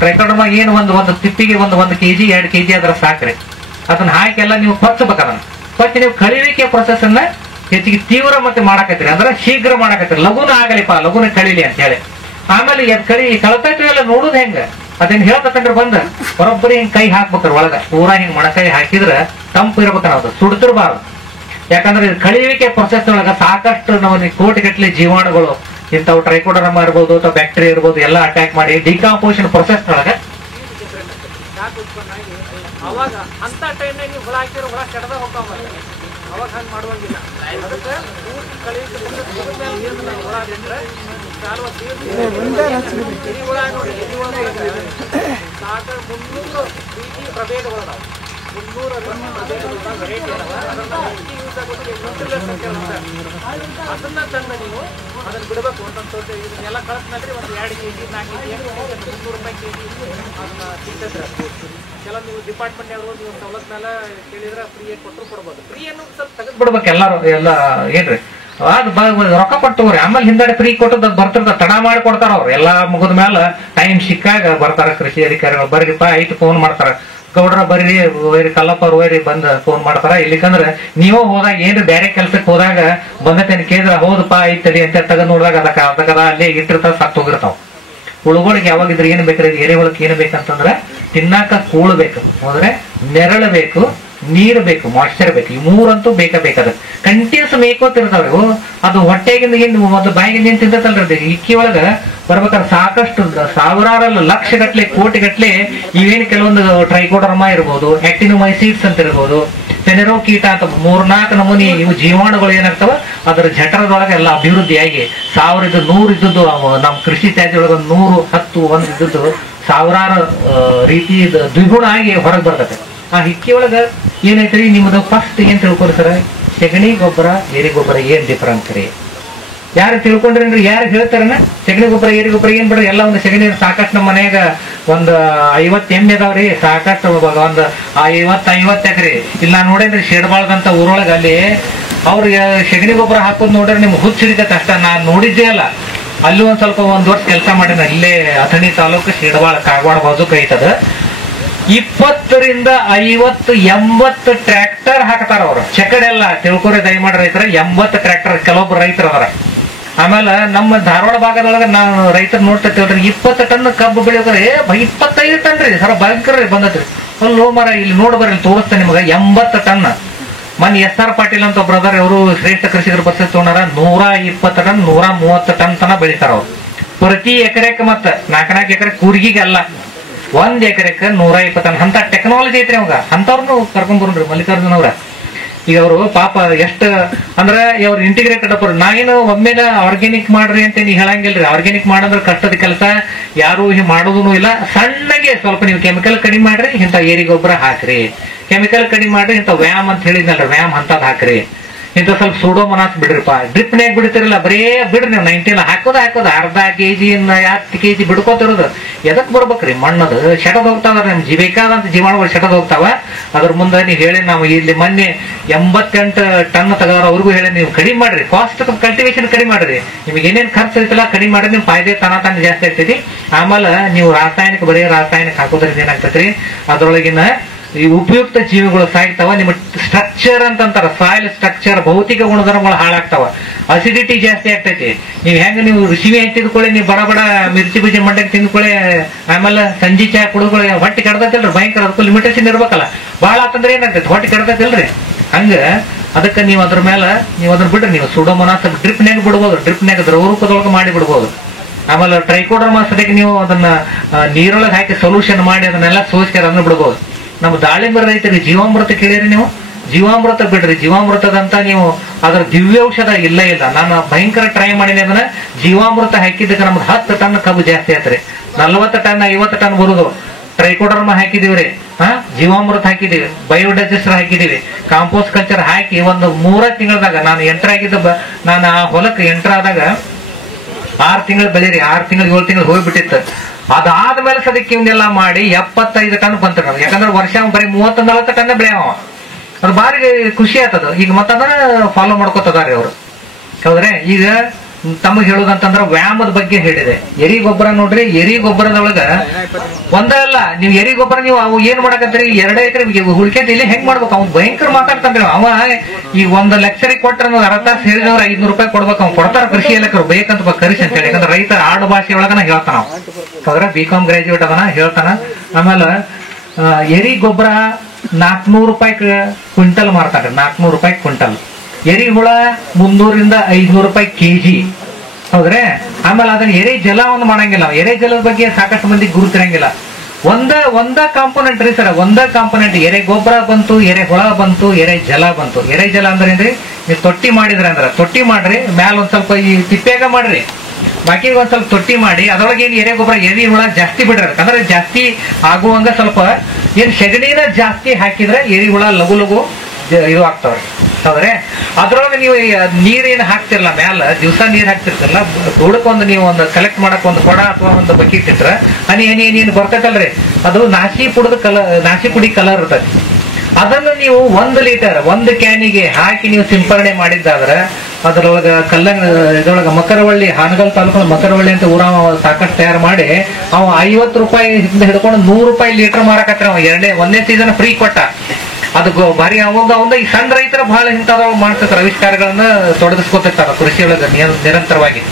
ಟ್ರೈಕೋಡರ್ಮ ಏನು ಒಂದು ತಿಪ್ಪಿಗೆ 1 kg 2 kg ಅದ್ರ ಸಾಕ್ರಿ. ಅದನ್ನ ಹಾಕಿ ಎಲ್ಲ ನೀವು ಕೊಚ್ಚಬೇಕು. ಅದನ್ನ ಕೊಚ್ಚಿ ನೀವು ಕಳಿವಿಕೆ ಪ್ರೊಸೆಸ್ ಅನ್ನ ಹೆಚ್ಚಿಗೆ ತೀವ್ರ ಮತ್ತೆ ಮಾಡಾಕತ್ತೀರಿ ಅಂದ್ರೆ ಶೀಘ್ರ ಮಾಡಾಕತ್ತೀರಿ, ಲಘುನ ಆಗಲಿಪ್ಪ, ಲಘುನ ಕಳೀಲಿ ಅಂತ ಹೇಳಿ. ಆಮೇಲೆ ಕಳತೈತಿ ಎಲ್ಲ ನೋಡುದು ಹೆಂಗ ಅದೇನ್ ಹೇಳ್ತಂದ್ರೆ ಬಂದ ಬರೋಬ್ಬರಿ ಹಿಂಗ್ ಕೈ ಹಾಕ್ಬೇಕ್ರ ಒಳಗ, ಪೂರಾ ಹಿಂಗ್ ಮೊಣಕೈ ಹಾಕಿದ್ರ ತಂಪು ಇರ್ಬೇಕನ್ನ ಅದು ಸುಡ್ತಿರ್ಬಾರ್ದು. ಯಾಕಂದ್ರೆ ಇದು ಕಳಿಯುವಿಕೆ ಪ್ರೊಸೆಸ್ ಒಳಗ ಸಾಕಷ್ಟು ನಾವು ಕೋಟಿಗಟ್ಟಲೆ ಜೀವಾಣುಗಳು ಇಂಥವು ಟ್ರೈಕೋಡರ್ಮಾ ಇರ್ಬೋದು ಅಥವಾ ಬ್ಯಾಕ್ಟೀರಿಯಾ ಇರ್ಬೋದು ಎಲ್ಲ ಅಟ್ಯಾಕ್ ಮಾಡಿ ಡಿಕಾಂಪೋಸಿಷನ್ ಪ್ರೊಸೆಸ್ ಒಳಗ ಅವಾಗ ಅಂತ ಟೈಮ್ನಾಗ ನೀವು ಹುಳ ಹಾಕಿರೋ ಹುಳ ಕೆಡದ ಹೋಗ್ತಾವ, ಅವಾಗ ಹಂಗೆ ಮಾಡುವಂಗಿಲ್ಲ. ಅದಕ್ಕೆ ಪೂರ್ತಿ ಕಳಿಯುತ್ತೆ ಹುಳ ಬಿಟ್ರೆ ಎರಿ ಹುಳ ನೋಡಿ, ಎರಿ ಹುಳ ಸಾಕ 300 ರೀತಿ ಪ್ರಭೇದಗಳು ನಾವು 300 ಪ್ರಭೇದಗಳ ವೆರೈಟಿ ಅದಾವ. ಯೂಸ್ ಆಗೋದು ಅದನ್ನ ತಂದ ನೀವು ಅದನ್ನ ಬಿಡಬೇಕು. ಒಂದೊಂದು ಇದನ್ನೆಲ್ಲ ಕಳಿಸ್ಮೇಲೆ ಒಂದು 2 kg 4 kg 300 ರೂಪಾಯಿ kg ಅದನ್ನ ಸಿಗ್ತದ್ರೆ. ಕೆಲವು ನೀವು ಡಿಪಾರ್ಟ್ಮೆಂಟ್ನವರು ನೀವು ಸವಲತ್ತು ಮೇಲೆ ಕೇಳಿದ್ರೆ ಫ್ರೀಯಾಗಿ ಕೊಟ್ಟರು ಕೊಡ್ಬೋದು. ಫ್ರೀ ಅನ್ನೋದು ಸ್ವಲ್ಪ ತೆಗೆದು ಬಿಡ್ಬೇಕು ಎಲ್ಲಾರು ಎಲ್ಲ ಏನ್ರಿ ಅದ್ ರೊಕ್ಕ ಕೊಟ್ಟವ್ರಿ. ಆಮೇಲೆ ಹಿಂದಡೆ ಫ್ರೀ ಕೊಟ್ಟದ್ ಬರ್ತಿರ್ತ ತಡ ಮಾಡಿ ಕೊಡ್ತಾರ ಅವ್ರು. ಎಲ್ಲಾ ಮುಗಿದ ಮೇಲೆ ಟೈಮ್ ಸಿಕ್ಕಾಗ ಬರ್ತಾರ ಕೃಷಿ ಅಧಿಕಾರಿಗಳು, ಬರ್ರಿಪ್ಪ ಐಟ್ ಫೋನ್ ಮಾಡ್ತಾರ, ಗೌಡ್ರ ಬರ್ರಿ ಒಯ್ರಿ ಕಲ್ಲಪ್ಪ ಒಯ್ರಿ ಬಂದ್ ಫೋನ್ ಮಾಡ್ತಾರ. ಇಲ್ಲಿಕಂದ್ರ ನೀವು ಹೋದಾಗ ಏನ್ರಿ ಬೇರೆ ಕೆಲ್ಸಕ್ಕೆ ಹೋದಾಗ ಬಂದತೇನೆ ಕೇಳಿದ್ರ ಹೌದಪ್ಪ ಐತಡಿ ಅಂತ ತೆಗೆದು ನೋಡಿದಾಗ ಅದಕ್ಕದ ಅಲ್ಲೇ ಇಟ್ಟಿರ್ತಾವ, ಸತ್ತು ಹೋಗಿರ್ತಾವ. ಹುಳುಗಳಿಗೆ ಯಾವಾಗಿದ್ರೆ ಏನ್ ಬೇಕ್ರಿ, ಎರೆಹುಳಕ್ಕೆ ಏನ್ ಬೇಕಂತಂದ್ರ ತಿನ್ನಾಕ ಕೂಳು ಬೇಕು, ಹೋದ್ರೆ ನೆರಳು ಬೇಕು, ನೀರು ಬೇಕು, ಮಾಯ್ಶ್ಚರ್ ಬೇಕು. ಈ ಮೂರಂತೂ ಬೇಕದ ಕಂಟಿನ್ಯೂಸ್ ಮೇಯ್ಕೋತಿರ್ತಾವ್ರಿ. ಅದು ಹೊಟ್ಟೆಗಿಂದ ಏನ್ ಒಂದು ಬಾಯಿಗಿಂದ ಏನ್ ತಿಂತಲ್ರಿ ಇಕ್ಕಿ ಒಳಗ ಬರ್ಬೇಕಾದ್ರೆ ಸಾಕಷ್ಟು ಸಾವಿರಾರಲ್ಲ ಲಕ್ಷ ಗಟ್ಲೆ ಕೋಟಿ ಗಟ್ಲೆ ಇವೇನು ಕೆಲವೊಂದು ಟ್ರೈಕೋಡರ್ಮಾ ಇರ್ಬೋದು, ಆಕ್ಟಿನೋಮೈಸಿಡ್ಸ್ ಅಂತ ಇರ್ಬೋದು, ಸೆನೆರೋ ಕೀಟ ಅಂತ 3-4 ನಮೂನಿ ಇವು ಜೀವಾಣುಗಳು ಏನಾಗ್ತಾವ ಅದರ ಜಠರದೊಳಗೆ ಎಲ್ಲ ಅಭಿವೃದ್ಧಿಯಾಗಿ 1000 100 ಇದ್ದದ್ದು ನಮ್ಮ ಕೃಷಿ ತ್ಯಾಜ್ಯೊಳಗ 100 10 1 ಇದ್ದದ್ದು ಸಾವಿರಾರು ರೀತಿ ದ್ವಿಗುಣ ಆಗಿ ಹೊರಗೆ ಬರ್ತದೆ. ಆ ಹಿಕ್ಕಿ ಒಳಗ ಏನೈತ್ರಿ ನಿಮ್ಮದು ಫಸ್ಟ್ ಏನ್ ತಿಳ್ಕೊರಿ ಸರ್, ಸೆಗಣಿ ಗೊಬ್ಬರ ಏರಿ ಗೊಬ್ಬರ ಏನ್ ಡಿಫರೆನ್ಸ್ ರೀ? ಯಾರು ತಿಳ್ಕೊಂಡ್ರಿ, ಯಾರು ಹೇಳ್ತಾರನ ಸೆಗಣಿ ಗೊಬ್ಬರ ಏರಿ ಗೊಬ್ಬರ ಏನ್ ಬಿಡ್ರಿ? ಎಲ್ಲ ಒಂದು ಸೆಗಣಿ ಸಾಕಷ್ಟು ನಮ್ಮ ಮನೆಯಾಗ ಒಂದು 50 ಎಮ್ಮೆ ಅದಾವ್ರಿ, ಸಾಕಷ್ಟು ಒಂದು 50 ಎಕರೆ ಇಲ್ಲ ನೋಡಿದ್ರಿ ಶೇಡ್ಬಾಳ್ದಂತ ಊರೊಳಗ ಅಲ್ಲಿ ಅವ್ರ ಸೆಗಣಿ ಗೊಬ್ಬರ ಹಾಕೋದ್ ನೋಡ್ರಿ ನಿಮ್ಗೆ ಹುಚ್ಚ ಹಿಡಿತೈತೆ ಅಷ್ಟ. ನಾನ್ ನೋಡಿದ್ದೆ ಅಲ್ಲ, ಅಲ್ಲಿ ಒಂದ್ ಸ್ವಲ್ಪ 1 ವರ್ಷ ಕೆಲಸ ಮಾಡಿನ ಇಲ್ಲೇ ಅಥಣಿ ತಾಲೂಕು ಶೇಡ್ಬಾಳ ಕಾಗವಾಡ ಬಾಜುಕ್ ಐತದ. 20 ರಿಂದ 50 80 ಟ್ರ್ಯಾಕ್ಟರ್ ಹಾಕ್ತಾರ ಅವ್ರು. ಚೆಕಡೆಲ್ಲ ತಿಳ್ಕೊರಿ ದಯಮಾಡಿ ರೈತರ, 80 ಟ್ರ್ಯಾಕ್ಟರ್ ಕೆಲವೊಬ್ರು ರೈತರು ಅದಾರ. ಆಮೇಲೆ ನಮ್ಮ ಧಾರವಾಡ ಭಾಗದೊಳಗ ನಾವು ರೈತರು ನೋಡ್ತೇವ್ರಿ 20 ಟನ್ ಕಬ್ಬು ಬೆಳೆಯೋದ್ರೆ 25 ಟನ್ ರೀ ಸರ ಭಯಂಕರ ಬಂದತ್ರಿ. ಅಲ್ಲೋ ಮರ ಇಲ್ಲಿ ನೋಡ್ಬರ್ರಿ ತೋರಿಸ್ತೇನೆ ನಿಮ್ಗೆ 80 ಟನ್. ಮನ್ SR ಪಾಟೀಲ್ ಅಂತ ಬ್ರದರ್ ಅವರು ಶ್ರೇಷ್ಠ ಕೃಷಿಕರ ಪ್ರಶಸ್ತಿ ತಗೊಂಡಾರ. 120 ಟನ್ 130 ಟನ್ ತನ ಬೆಳಿತಾರ ಅವ್ರು ಪ್ರತಿ ಎಕರೆಕ್. ಮತ್ತ 4 ಎಕರೆ ಕೂರ್ಗಿಗೆ ಅಲ್ಲ, 1 ಎಕರೆಕ್ 120 ಟನ್. ಅಂತ ಟೆಕ್ನಾಲಜಿ ಐತ್ರಿ ಅವಾಗ. ಅಂತವ್ರನ್ನು ಕರ್ಕೊಂಡ್ ಬರ್ರಿ ಮಲ್ಲಿಕಾರ್ಜುನ್ ಅವ್ರ. ಈಗ ಅವರು ಪಾಪ ಎಷ್ಟ ಅಂದ್ರ ಅವ್ರ ಇಂಟಿಗ್ರೇಟೆಡ್ ಅಪ್ಪ. ನಾವೇನು ಒಮ್ಮೆಲೆ ಆರ್ಗ್ಯಾನಿಕ್ ಮಾಡ್ರಿ ಅಂತ ನೀ ಹೇಳಂಗಿಲ್ರಿ. ಆರ್ಗ್ಯಾನಿಕ್ ಮಾಡಂದ್ರ ಕಷ್ಟದ ಕೆಲಸ, ಯಾರು ಮಾಡೋದೂ ಇಲ್ಲ. ಸಣ್ಣಗೆ ಸ್ವಲ್ಪ ನೀವು ಕೆಮಿಕಲ್ ಕಡಿಮೆ ಮಾಡ್ರಿ, ಇಂಥ ಏರಿ ಗೊಬ್ಬರ ಹಾಕ್ರಿ. ಕೆಮಿಕಲ್ ಕಡಿಮೆ ಮಾಡ್ರಿ, ಇಂಥ ವ್ಯಾಮ್ ಅಂತ ಹೇಳಿದ್ನಲ್ರಿ, ವ್ಯಾಮ್ ಅಂತದ್ ಹಾಕ್ರಿ. ಇಂಥ ಸ್ವಲ್ಪ ಸೂಡೋಮೋನಾಸ್ ಬಿಡ್ರಿಪ್ಪ. ಡ್ರಿಪ್ನ್ಯಾಗ ಬಿಡ್ತಿರಲ್ಲ, ಬರೇ ಬಿಡ್ರಿ ನೀವು 19 ಹಾಕೋದು ಅರ್ಧ kg 10 kg ಬಿಡ್ಕೋತಿರೋದು. ಎದಕ್ ಬರ್ಬೇಕ್ರಿ? ಮಣ್ಣದು ಶೆಟದ್ ಹೋಗ್ತಾವ, ನಿಮ್ ಬೇಕಾದಂತ ಜೀವಾಣುಗಳು ಶೆಟದ್ ಹೋಗ್ತಾವ. ಅದ್ರ ಮುಂದೆ ನೀವು ಹೇಳಿ ನಾವು ಇಲ್ಲಿ ಮೊನ್ನೆ 88 ಟನ್ ತಗೋರ ಅವ್ರಿಗೂ ಹೇಳಿ ನೀವು ಕಡಿಮೆ ಮಾಡ್ರಿ, ಕಾಸ್ಟ್ ಕಲ್ಟಿವೇಶನ್ ಕಡಿಮೆ ಮಾಡ್ರಿ. ನಿಮ್ಗೆ ಏನೇನ್ ಖರ್ಚು ಐತಲ್ಲ ಕಡಿಮೆ ಮಾಡ್ರಿ, ನಿಮ್ ಫಾಯ್ದೆ ತಾನ ಜಾಸ್ತಿ ಆಗ್ತೈತಿ. ಆಮೇಲೆ ನೀವು ಬರೀ ರಾಸಾಯನಿಕ ಹಾಕೋದ್ರಿಂದ ಏನಾಗ್ತೈತ್ರಿ, ಅದ್ರೊಳಗಿನ ಈ ಉಪಯುಕ್ತ ಜೀವಿಗಳು ಸಾಯ್ತಾವ. ನಿಮ್ಮ ಸ್ಟ್ರಕ್ಚರ್ ಅಂತಂತಾರ, ಸಾಯಿಲ್ ಸ್ಟ್ರಕ್ಚರ್ ಭೌತಿಕ ಗುಣಧರ್ಮಗಳು ಹಾಳಾಗ್ತಾವ. ಅಸಿಡಿಟಿ ಜಾಸ್ತಿ ಆಗ್ತೈತಿ. ನೀವು ಹೆಂಗ ನೀವು ಋಷಿವಿ ತಿಂದ್ಕೊಳ್ಳಿ, ನೀವು ಬಡ ಮಿರ್ಚಿ ಬೀಜ ಮಂಡಕ್ಕೆ ತಿಂದ್ಕೊಳ್ಳಿ, ಆಮೇಲೆ ಸಂಜೆ ಚಾ ಕುಡಿದ್ಕೊಳ್ಳಿ, ಹೊಟ್ಟೆ ಕೆಡತೈತಿಲ್ರಿ ಭಯಂಕರ. ಅದಕ್ಕೂ ಲಿಮಿಟೇಷನ್ ಇರ್ಬೇಕಲ್ಲ. ಬಾಳ ಆತಂದ್ರೆ ಏನಾಗ್ತೈತಿ, ಹೊಟ್ಟೆ ಕೆಡತೈತಿಲ್ರಿ. ಹಂಗ ಅದಕ್ಕೆ ನೀವು ಅದ್ರ ಮೇಲೆ ನೀವು ಅದನ್ನ ಬಿಡ್ರಿ. ನೀವು ಸೂಡೋಮೋನಾಸ್ ಡ್ರಿಪ್ನ್ಯಾಗ ಬಿಡ್ಬೋದು, ಡ್ರಿಪ್ನ್ಯಾಗ ದ್ರವರೂಪದೊಳಗೆ ಮಾಡಿ ಬಿಡ್ಬೋದು. ಆಮೇಲೆ ಟ್ರೈಕೋಡರ್ಮಾ ಸದ್ಯಕ್ಕೆ ನೀವು ಅದನ್ನ ನೀರೊಳಗೆ ಹಾಕಿ ಸೊಲ್ಯೂಷನ್ ಮಾಡಿ ಅದನ್ನೆಲ್ಲ ಸೋಸ್ಕರ ಅದನ್ನ ಬಿಡ್ಬೋದು. ನಮ್ಮ ದಾಳಿಂಬರ ರೈತರಿಗೆ ಜೀವಾಮೃತ ಕೇಳಿರಿ ನೀವು, ಜೀವಾಮೃತ ಬಿಡ್ರಿ. ಜೀವಾಮೃತದಂತ ನೀವು ಅದರ ದಿವ್ಯೌಷಧ ಇಲ್ಲ. ನಾನು ಭಯಂಕರ ಟ್ರೈ ಮಾಡೀನಿ. ಅದನ್ನ ಜೀವಾಮೃತ ಹಾಕಿದ್ದಕ್ಕೆ ನಮ್ಗೆ 10 ಟನ್ ಕಬ್ಬು ಜಾಸ್ತಿ ಆಯ್ತ್ರಿ. 40 ಟನ್ 50 ಟನ್ ಬರುದು. ಟ್ರೈಕೋಡರ್ಮಾ ಹಾಕಿದೀವ್ರಿ, ಜೀವಾಮೃತ ಹಾಕಿದೀವಿ, ಬಯೋಡೈಜೆಸ್ಟರ್ ಹಾಕಿದೀವಿ, ಕಾಂಪೋಸ್ಟ್ ಕಲ್ಚರ್ ಹಾಕಿ ಒಂದು 3 ತಿಂಗಳದಾಗ ನಾನು ಎಂಟರ್ ಆಗಿದ್ದ. ನಾನು ಆ ಹೊಲಕ್ಕೆ ಎಂಟರ್ ಆದಾಗ 6 ತಿಂಗಳು ಬೆಳೀರಿ, 6 ತಿಂಗಳು 7 ತಿಂಗಳು ಹೋಗ್ಬಿಟ್ಟಿತ್ತು. ಅದಾದ್ಮೇಲೆ ಸದ್ಯಕ್ಕೆ ಇವನ್ನೆಲ್ಲ ಮಾಡಿ 75 ಟನ್ ಬಂತ. ಯಾಕಂದ್ರೆ ವರ್ಷ ಬರೀ 30-40 ಟನ್ ಬೆಳೆಯವ. ಅದು ಬಾರಿ ಖುಷಿ ಆಗ್ತದ. ಈಗ ಮತ್ತಂದ್ರೆ ಫಾಲೋ ಮಾಡ್ಕೋತದಾರಿ ಅವ್ರು. ಹೌದ್ರೆ ಈಗ ತಮಗ್ ಹೇಳುದಂತಂದ್ರ ವ್ಯಾಮದ ಬಗ್ಗೆ ಹೇಳಿದೆ. ಎರಿ ಗೊಬ್ಬರ ನೋಡ್ರಿ, ಎರಿ ಗೊಬ್ಬರದೊಳಗ ಒಂದಲ್ಲ, ನೀವು ಎರಿ ಗೊಬ್ಬರ ನೀವು ಅವು ಏನ್ ಮಾಡಕತ್ರಿ, 2 ಎಕರೆ ಹುಡ್ಕೇತಿ ಇಲ್ಲಿ ಹೆಂಗ್ ಮಾಡ್ಬೇಕು, ಅವ್ನು ಭಯಂಕರ ಮಾತಾಡ್ತಾನ್ರಿ ಅವ. ಈ 1 ಲೆಕ್ಚರಿಗೆ ಕೊಟ್ರ ಅರ್ಧ ತಾಸು ಹೇಳಿದವ್ರ 500 ರೂಪಾಯಿ ಕೊಡ್ಬೇಕು, ಅವ್ನು ಕೊಡ್ತಾರ ಕೃಷಿ ಇಲಾಖೆ ಬೇಕಂತ ಕರಿಸಿ ಅಂತ ಹೇಳಿ. ಯಾಕಂದ್ರೆ ರೈತರ ಆಡು ಭಾಷೆ ಒಳಗನ ಹೇಳ್ತಾನ ಅವ್ರ BCom ಗ್ರಾಜುಯೇಟ್ ಅದನ ಹೇಳ್ತಾನ. ಆಮೇಲೆ ಎರಿ ಗೊಬ್ಬರ 400 ರೂಪಾಯಿ ಕ್ವಿಂಟಲ್ ಮಾರ್ತಾರ, 400 ರೂಪಾಯಿ ಕ್ವಿಂಟಲ್. ಎರಿಹುಳ 300 ರಿಂದ 500 ರೂಪಾಯಿ ಕೆಜಿ, ಹೌದ್ರಿ. ಆಮೇಲೆ ಅದನ್ನ ಎರೆ ಜಲ ಒಂದು ಮಾಡಂಗಿಲ್ಲ. ಎರೆ ಜಲದ ಬಗ್ಗೆ ಸಾಕಷ್ಟು ಮಂದಿ ಗುರುತಿರಂಗಿಲ್ಲ. ಒಂದ ಕಾಂಪೋನೆಂಟ್ ರೀ ಸರ್, ಒಂದ ಕಾಂಪೋನೆಂಟ್. ಎರೆ ಗೊಬ್ಬರ ಬಂತು, ಎರೆ ಹುಳ ಬಂತು, ಎರೆ ಜಲ ಬಂತು. ಎರೆ ಜಲ ಅಂದ್ರೆ ಏನ್ರಿ, ನೀವು ತೊಟ್ಟಿ ಮಾಡಿದ್ರಿ ಅಂದ್ರ ತೊಟ್ಟಿ ಮಾಡ್ರಿ, ಮ್ಯಾಲ ಒಂದ್ ಸ್ವಲ್ಪ ಈ ತಿಪ್ಪ್ಯಾಗ ಮಾಡ್ರಿ, ಬಾಕಿ ಒಂದ್ ಸ್ವಲ್ಪ ತೊಟ್ಟಿ ಮಾಡಿ ಅದ್ರೊಳಗೆ ಏನ್ ಎರೆ ಗೊಬ್ಬರ ಎರಿ ಹುಳ ಜಾಸ್ತಿ ಬಿಡ್ರಿ. ಅಂದ್ರೆ ಜಾಸ್ತಿ ಆಗುವಂಗ ಸ್ವಲ್ಪ ಏನ್ ಸೆಗಣಿನ ಜಾಸ್ತಿ ಹಾಕಿದ್ರೆ ಎರಿ ಹುಳ ಲಘು ಲಘು ಇದು ಆಗ್ತಾವ್ರಿ, ಹೌದ್ರೆ. ಅದ್ರೊಳಗೆ ನೀವು ನೀರೇನು ಹಾಕ್ತಿರಲ್ಲ, ಮ್ಯಾಲ ದಿವಸ ನೀರ್ ಹಾಕ್ತಿರ್ತಲ್ಲ, ಧೂಳಕ್ಕೊಂದು ನೀವು ಒಂದು ಕಲೆಕ್ಟ್ ಮಾಡಕ್ ಒಂದು ಕೊಡ ಅಥವಾ ಒಂದು ಬಕೆಟ್ ಇಟ್ರ ಹನಿ ಹನಿ ಹನಿ ಬರ್ತೈತಲ್ರಿ, ಅದು ನಾಸಿ ಪುಡಿ ಕಲರ್ ಇರ್ತೈತಿ. ಅದನ್ನು ನೀವು 1 ಲೀಟರ್ 1 ಕ್ಯಾನಿಗೆ ಹಾಕಿ ನೀವು ಸಿಂಪರಣೆ ಮಾಡಿದ್ದಾದ್ರೆ ಅದ್ರೊಳಗ ಇದ್ರೊಳಗ ಮಕರವಳ್ಳಿ, ಹಾನಗಲ್ ತಾಲೂಕಿನ ಮಕರವಳ್ಳಿ ಅಂತ ಊರ ಸಾಕಷ್ಟು ತಯಾರು ಮಾಡಿ ಅವ 50 ರೂಪಾಯಿ ಹಿಡ್ಕೊಂಡು 100 ರೂಪಾಯಿ ಲೀಟರ್ ಮಾರಕತ್ರ. ಅವ 1ನೇ ಸೀಸನ್ ಫ್ರೀ ಕೊಟ್ಟ. ಅದು ಭಾರಿ ಅವಂಗ ಈ ಸಣ್ಣ ರೈತರ ಬಹಳ ಇಂಥದ ಮಾಡ್ತಿರ್ತಾರೆ, ಆವಿಷ್ಕಾರಗಳನ್ನ ತೊಡಗಿಸ್ಕೊತಿರ್ತಾರ ಕೃಷಿಯೊಳಗ ನಿರಂತರವಾಗಿ.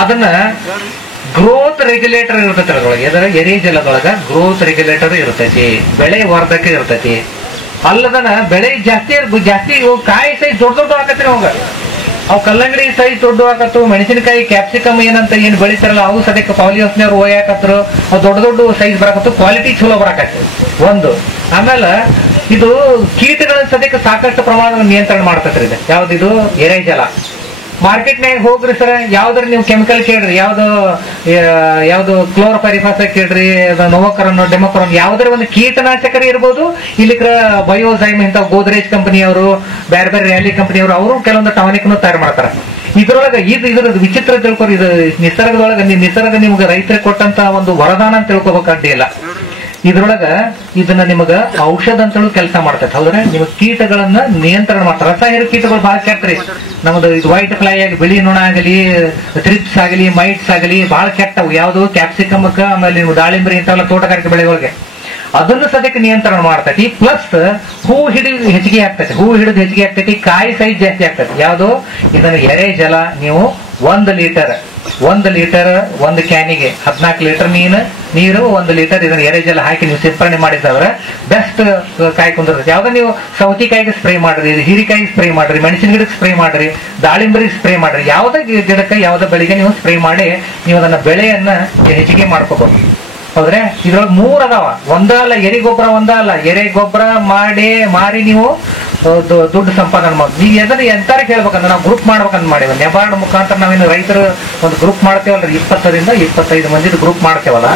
ಅದನ್ನ ಗ್ರೋತ್ ರೆಗ್ಯುಲೇಟರ್ ಇರ್ತೈತಿ ಅದ್ರೊಳಗೆ, ಎರೆ ಜಲದೊಳಗ ಗ್ರೋತ್ ರೆಗ್ಯುಲೇಟರ್ ಇರ್ತೈತಿ, ಬೆಳೆ ವರ್ಧಕ ಇರ್ತೈತಿ. ಅಲ್ಲದನ ಬೆಳೆ ಜಾಸ್ತಿ ಕಾಯಿ ಸೈಜ್ ದೊಡ್ಡ ಆಕತ್ರಿ ಅವಾಗ. ಅವ್ ಕಲ್ಲಂಗಡಿ ಸೈಜ್ ದೊಡ್ಡ ಆಕತ್ತು, ಮೆಣಸಿನಕಾಯಿ ಕ್ಯಾಪ್ಸಿಕಮ್ ಏನಂತ ಏನ್ ಬೆಳಿತಾರಲ್ಲ ಅವು ಸದ್ಯಕ್ಕೆ ಪಾಲಿಯೋಸ್ನವ್ರು ಒಯ್ಯಾಕತ್ರು, ಅವ್ ದೊಡ್ಡ ಸೈಜ್ ಬರಾಕತ್ತು, ಕ್ವಾಲಿಟಿ ಚಲೋ ಬರಾಕತ್ತಿ ಒಂದು. ಆಮೇಲೆ ಇದು ಕೀಟಗಳ ಸದ್ಯಕ್ಕೆ ಸಾಕಷ್ಟು ಪ್ರಮಾಣದ ನಿಯಂತ್ರಣ ಮಾಡ್ತೈತ್ರಿ ಇದು. ಯಾವ್ದಿದು ಎರೆ ಜಲ. ಮಾರ್ಕೆಟ್ನಾಗ ಹೋಗ್ರಿ ಸರ್, ಯಾವ್ದ್ರ ನೀವು ಕೆಮಿಕಲ್ ಕೇಳ್ರಿ, ಯಾವ್ದು ಕ್ಲೋರೋಪೈರಿಫಾಸ್ ಕೇಳ್ರಿ, ನೋವೋಕರನ್ ಡೆಮೋಕರನ್, ಯಾವ್ದಾರ ಒಂದು ಕೀಟನಾಶಕರೇ ಇರ್ಬೋದು. ಇಲ್ಲಿ ಬಯೋಸೈಮ್ ಇಂಥ ಗೋದ್ರೇಜ್ ಕಂಪನಿಯವರು, ಬೇರೆ ಬೇರೆ ರ್ಯಾಲಿ ಕಂಪನಿಯವರು, ಅವರು ಕೆಲವೊಂದು ಟಾನಿಕ್ನು ತಯಾರು ಮಾಡ್ತಾರೆ. ಇದ್ರೊಳಗ ಇದ್ರದ್ದು ವಿಚಿತ್ರ ತಿಳ್ಕೊರಿ. ಇದು ನಿಸರ್ಗ ನಿಮ್ಗೆ ರೈತರಿಗೆ ಕೊಟ್ಟಂತ ಒಂದು ವರದಾನ ಅಂತ ತಿಳ್ಕೊಬೇಕು ಅಡ್ಡಿ ಇಲ್ಲ. ಇದ್ರೊಳಗ ಇದನ್ನ ನಿಮಗ ಔಷಧ ಅಂತಲೂ ಕೆಲಸ ಮಾಡ್ತೈತೆ, ಹೌದ್ರೆ. ನಿಮಗ್ ಕೀಟಗಳನ್ನ ನಿಯಂತ್ರಣ ಮಾಡ್ತಾರೆ. ರಸಾಯನಿಕ ಕೀಟಗಳು ಬಹಳ ಕೆಟ್ಟ್ರಿ. ನಮ್ದು ಇದು ವೈಟ್ ಫ್ಲೈ ಆಗಿ, ಬಿಳಿ ನೊಣ ಆಗಲಿ, ಥ್ರಿಪ್ಸ್ ಆಗಲಿ, ಮೈಟ್ಸ್ ಆಗಲಿ ಬಹಳ ಕೆಟ್ಟವು. ಯಾವ್ದು ಕ್ಯಾಪ್ಸಿಕಮ್ಕ, ಆಮೇಲೆ ನೀವು ದಾಳಿಂಬರಿ ಇಂಥವೆಲ್ಲ ತೋಟಗಾರಿಕೆ ಬೆಳೆಗಳಿಗೆ ಅದನ್ನು ಸದ್ಯಕ್ಕೆ ನಿಯಂತ್ರಣ ಮಾಡ್ತೈತಿ. ಪ್ಲಸ್ ಹೂ ಹಿಡಿದು ಹೆಚ್ಚಿಗೆ ಆಗ್ತೈತಿ, ಕಾಯಿ ಸೈಜ್ ಜಾಸ್ತಿ ಆಗ್ತೈತಿ. ಯಾವ್ದು ಇದನ್ನ ಎರೆ ಜಲ ನೀವು 1 ಲೀಟರ್ 1 ಕ್ಯಾನಿಗೆ 14 ಲೀಟರ್ ನೀರು 1 ಲೀಟರ್ ಇದನ್ನ ಎರೆ ಜಲ ಹಾಕಿ ನೀವು ಸಿಂಪರಣೆ ಮಾಡಿದವ್ರೆ ಬೆಸ್ಟ್ ಕಾಯಿ ಕುಂದಿರ್ತೈತಿ. ಯಾವ್ದ ನೀವು ಸೌತಿಕಾಯಿಗೆ ಸ್ಪ್ರೇ ಮಾಡ್ರಿ, ಹೀರಿಕಾಯಿಗೆ ಸ್ಪ್ರೇ ಮಾಡ್ರಿ, ಮೆಣಸಿನ ಗಿಡಕ್ಕೆ ಸ್ಪ್ರೇ ಮಾಡ್ರಿ, ದಾಳಿಂಬರಿಗೆ ಸ್ಪ್ರೇ ಮಾಡ್ರಿ, ಯಾವ್ದ ಗಿಡಕ್ಕೆ ಯಾವ್ದ ಬೆಳೆಗೆ ನೀವು ಸ್ಪ್ರೇ ಮಾಡಿ ನೀವು ಅದನ್ನ ಬೆಳೆಯನ್ನ ಹೆಚ್ಚಿಗೆ ಮಾಡ್ಕೋಬಹುದು, ಹೌದ್ರೆ. ಇದ್ರೊಳಗೆ 3 ಅದಾವ. ಒಂದಲ್ಲ ಎರೆ ಗೊಬ್ಬರ, ಎರೆ ಗೊಬ್ಬರ ಮಾರಿ ನೀವು ದುಡ್ಡು ಸಂಪಾದನೆ ಮಾಡಿ. ನೀವು ಎಂತಾರಿಗೆ ಹೇಳ್ಬೇಕಂದ್ರೆ ನಾವು ಗ್ರೂಪ್ ಮಾಡ್ಬೇಕಂತ ಮಾಡಿವ. ನೆಬಾರ್ಡ್ ಮುಖಾಂತರ ನಾವೇನು ರೈತರು ಒಂದು ಗ್ರೂಪ್ ಮಾಡ್ತೇವಲ್ರಿ, 20 ರಿಂದ 25 ಮಂದಿದು ಗ್ರೂಪ್ ಮಾಡ್ತೇವಲ್ಲ,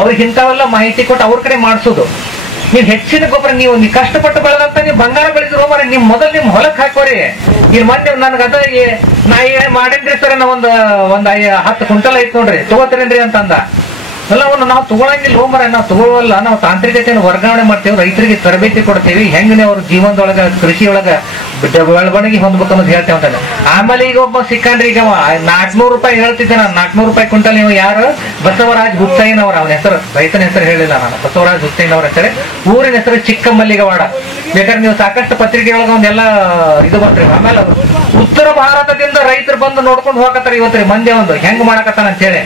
ಅವ್ರಿಗೆ ಇಂಥವೆಲ್ಲ ಮಾಹಿತಿ ಕೊಟ್ಟು ಅವ್ರ ಕಡೆ ಮಾಡಿಸೋದು. ನೀವು ಹೆಚ್ಚಿನ ಗೊಬ್ಬರ ನೀವು ಕಷ್ಟಪಟ್ಟು ಬೆಳೆದಂತ ನೀವು ಬಂಗಾರ ಬೆಳೆದ್ರು ಮಾರಿ, ನಿಮ್ ಮೊದಲು ನಿಮ್ ಹೊಲಕ್ ಹಾಕೋರಿ. ಇಲ್ಲಿ ಮೊನ್ನೆ ನನ್ಗದ ನಾ ಮಾಡಿದ್ರಿ ಸರ್, ಒಂದ್ 10 ಕ್ವಿಂಟಲ್ ಐತ್ ನೋಡ್ರಿ, ತಗೋತೀರೇನ್ರಿ ಅಂತಂದ. ಎಲ್ಲವನ್ನು ನಾವು ತಗೊಳಂಗಿಲ್ಲ ಹೋಮರ, ನಾವು ತಗೊಳ್ಳಲ್ಲ. ನಾವು ತಾಂತ್ರಿಕತೆಯನ್ನು ವರ್ಗಾವಣೆ ಮಾಡ್ತೇವೆ, ರೈತರಿಗೆ ತರಬೇತಿ ಕೊಡ್ತೇವೆ, ಹೆಂಗನೆ ಅವ್ರ ಜೀವನದೊಳಗ ಕೃಷಿಯೊಳಗ ಬೆಳವಣಿಗೆ ಹೊಂದ್ಬೇಕು ಅನ್ನೋದು ಹೇಳ್ತೇವೆ ಅಂತ. ಆಮೇಲೆ ಈಗ ಒಬ್ಬ ಸಿಕ್ಕಂಡ್ರಿ, ಈಗ 400 ರೂಪಾಯಿ ಹೇಳ್ತಿದ್ದೆ ನಾನು, 400 ರೂಪಾಯಿ ಕ್ವಿಂಟಲ್. ನೀವು ಯಾರು? ಬಸವರಾಜ್ ಹುಸೈನ್ ಅವರ, ಅವನ ಹೆಸರು, ರೈತನ ಹೆಸರು ಹೇಳಿಲ್ಲ ನಾನು, ಬಸವರಾಜ್ ಹುಸೈನ್ ಅವರ ಹೆಸರು. ಊರಿನ ಹೆಸರು ಚಿಕ್ಕಮಲ್ಲಿಗವಾಡ. ಬೇಕಾದ್ರೆ ನೀವು ಸಾಕಷ್ಟು ಪತ್ರಿಕೆಯೊಳಗ ಒಂದೆಲ್ಲ ಇದು ಬರ್ತೀರಿ. ಆಮೇಲೆ ಉತ್ತರ ಭಾರತದಿಂದ ರೈತರು ಬಂದು ನೋಡ್ಕೊಂಡು ಹೋಗತ್ತಾರ ಇವತ್ರಿ ಮಂದಿ ಒಂದು ಹೆಂಗ್ ಮಾಡಕತ್ತಾನ ಅಂತ ಹೇಳಿ.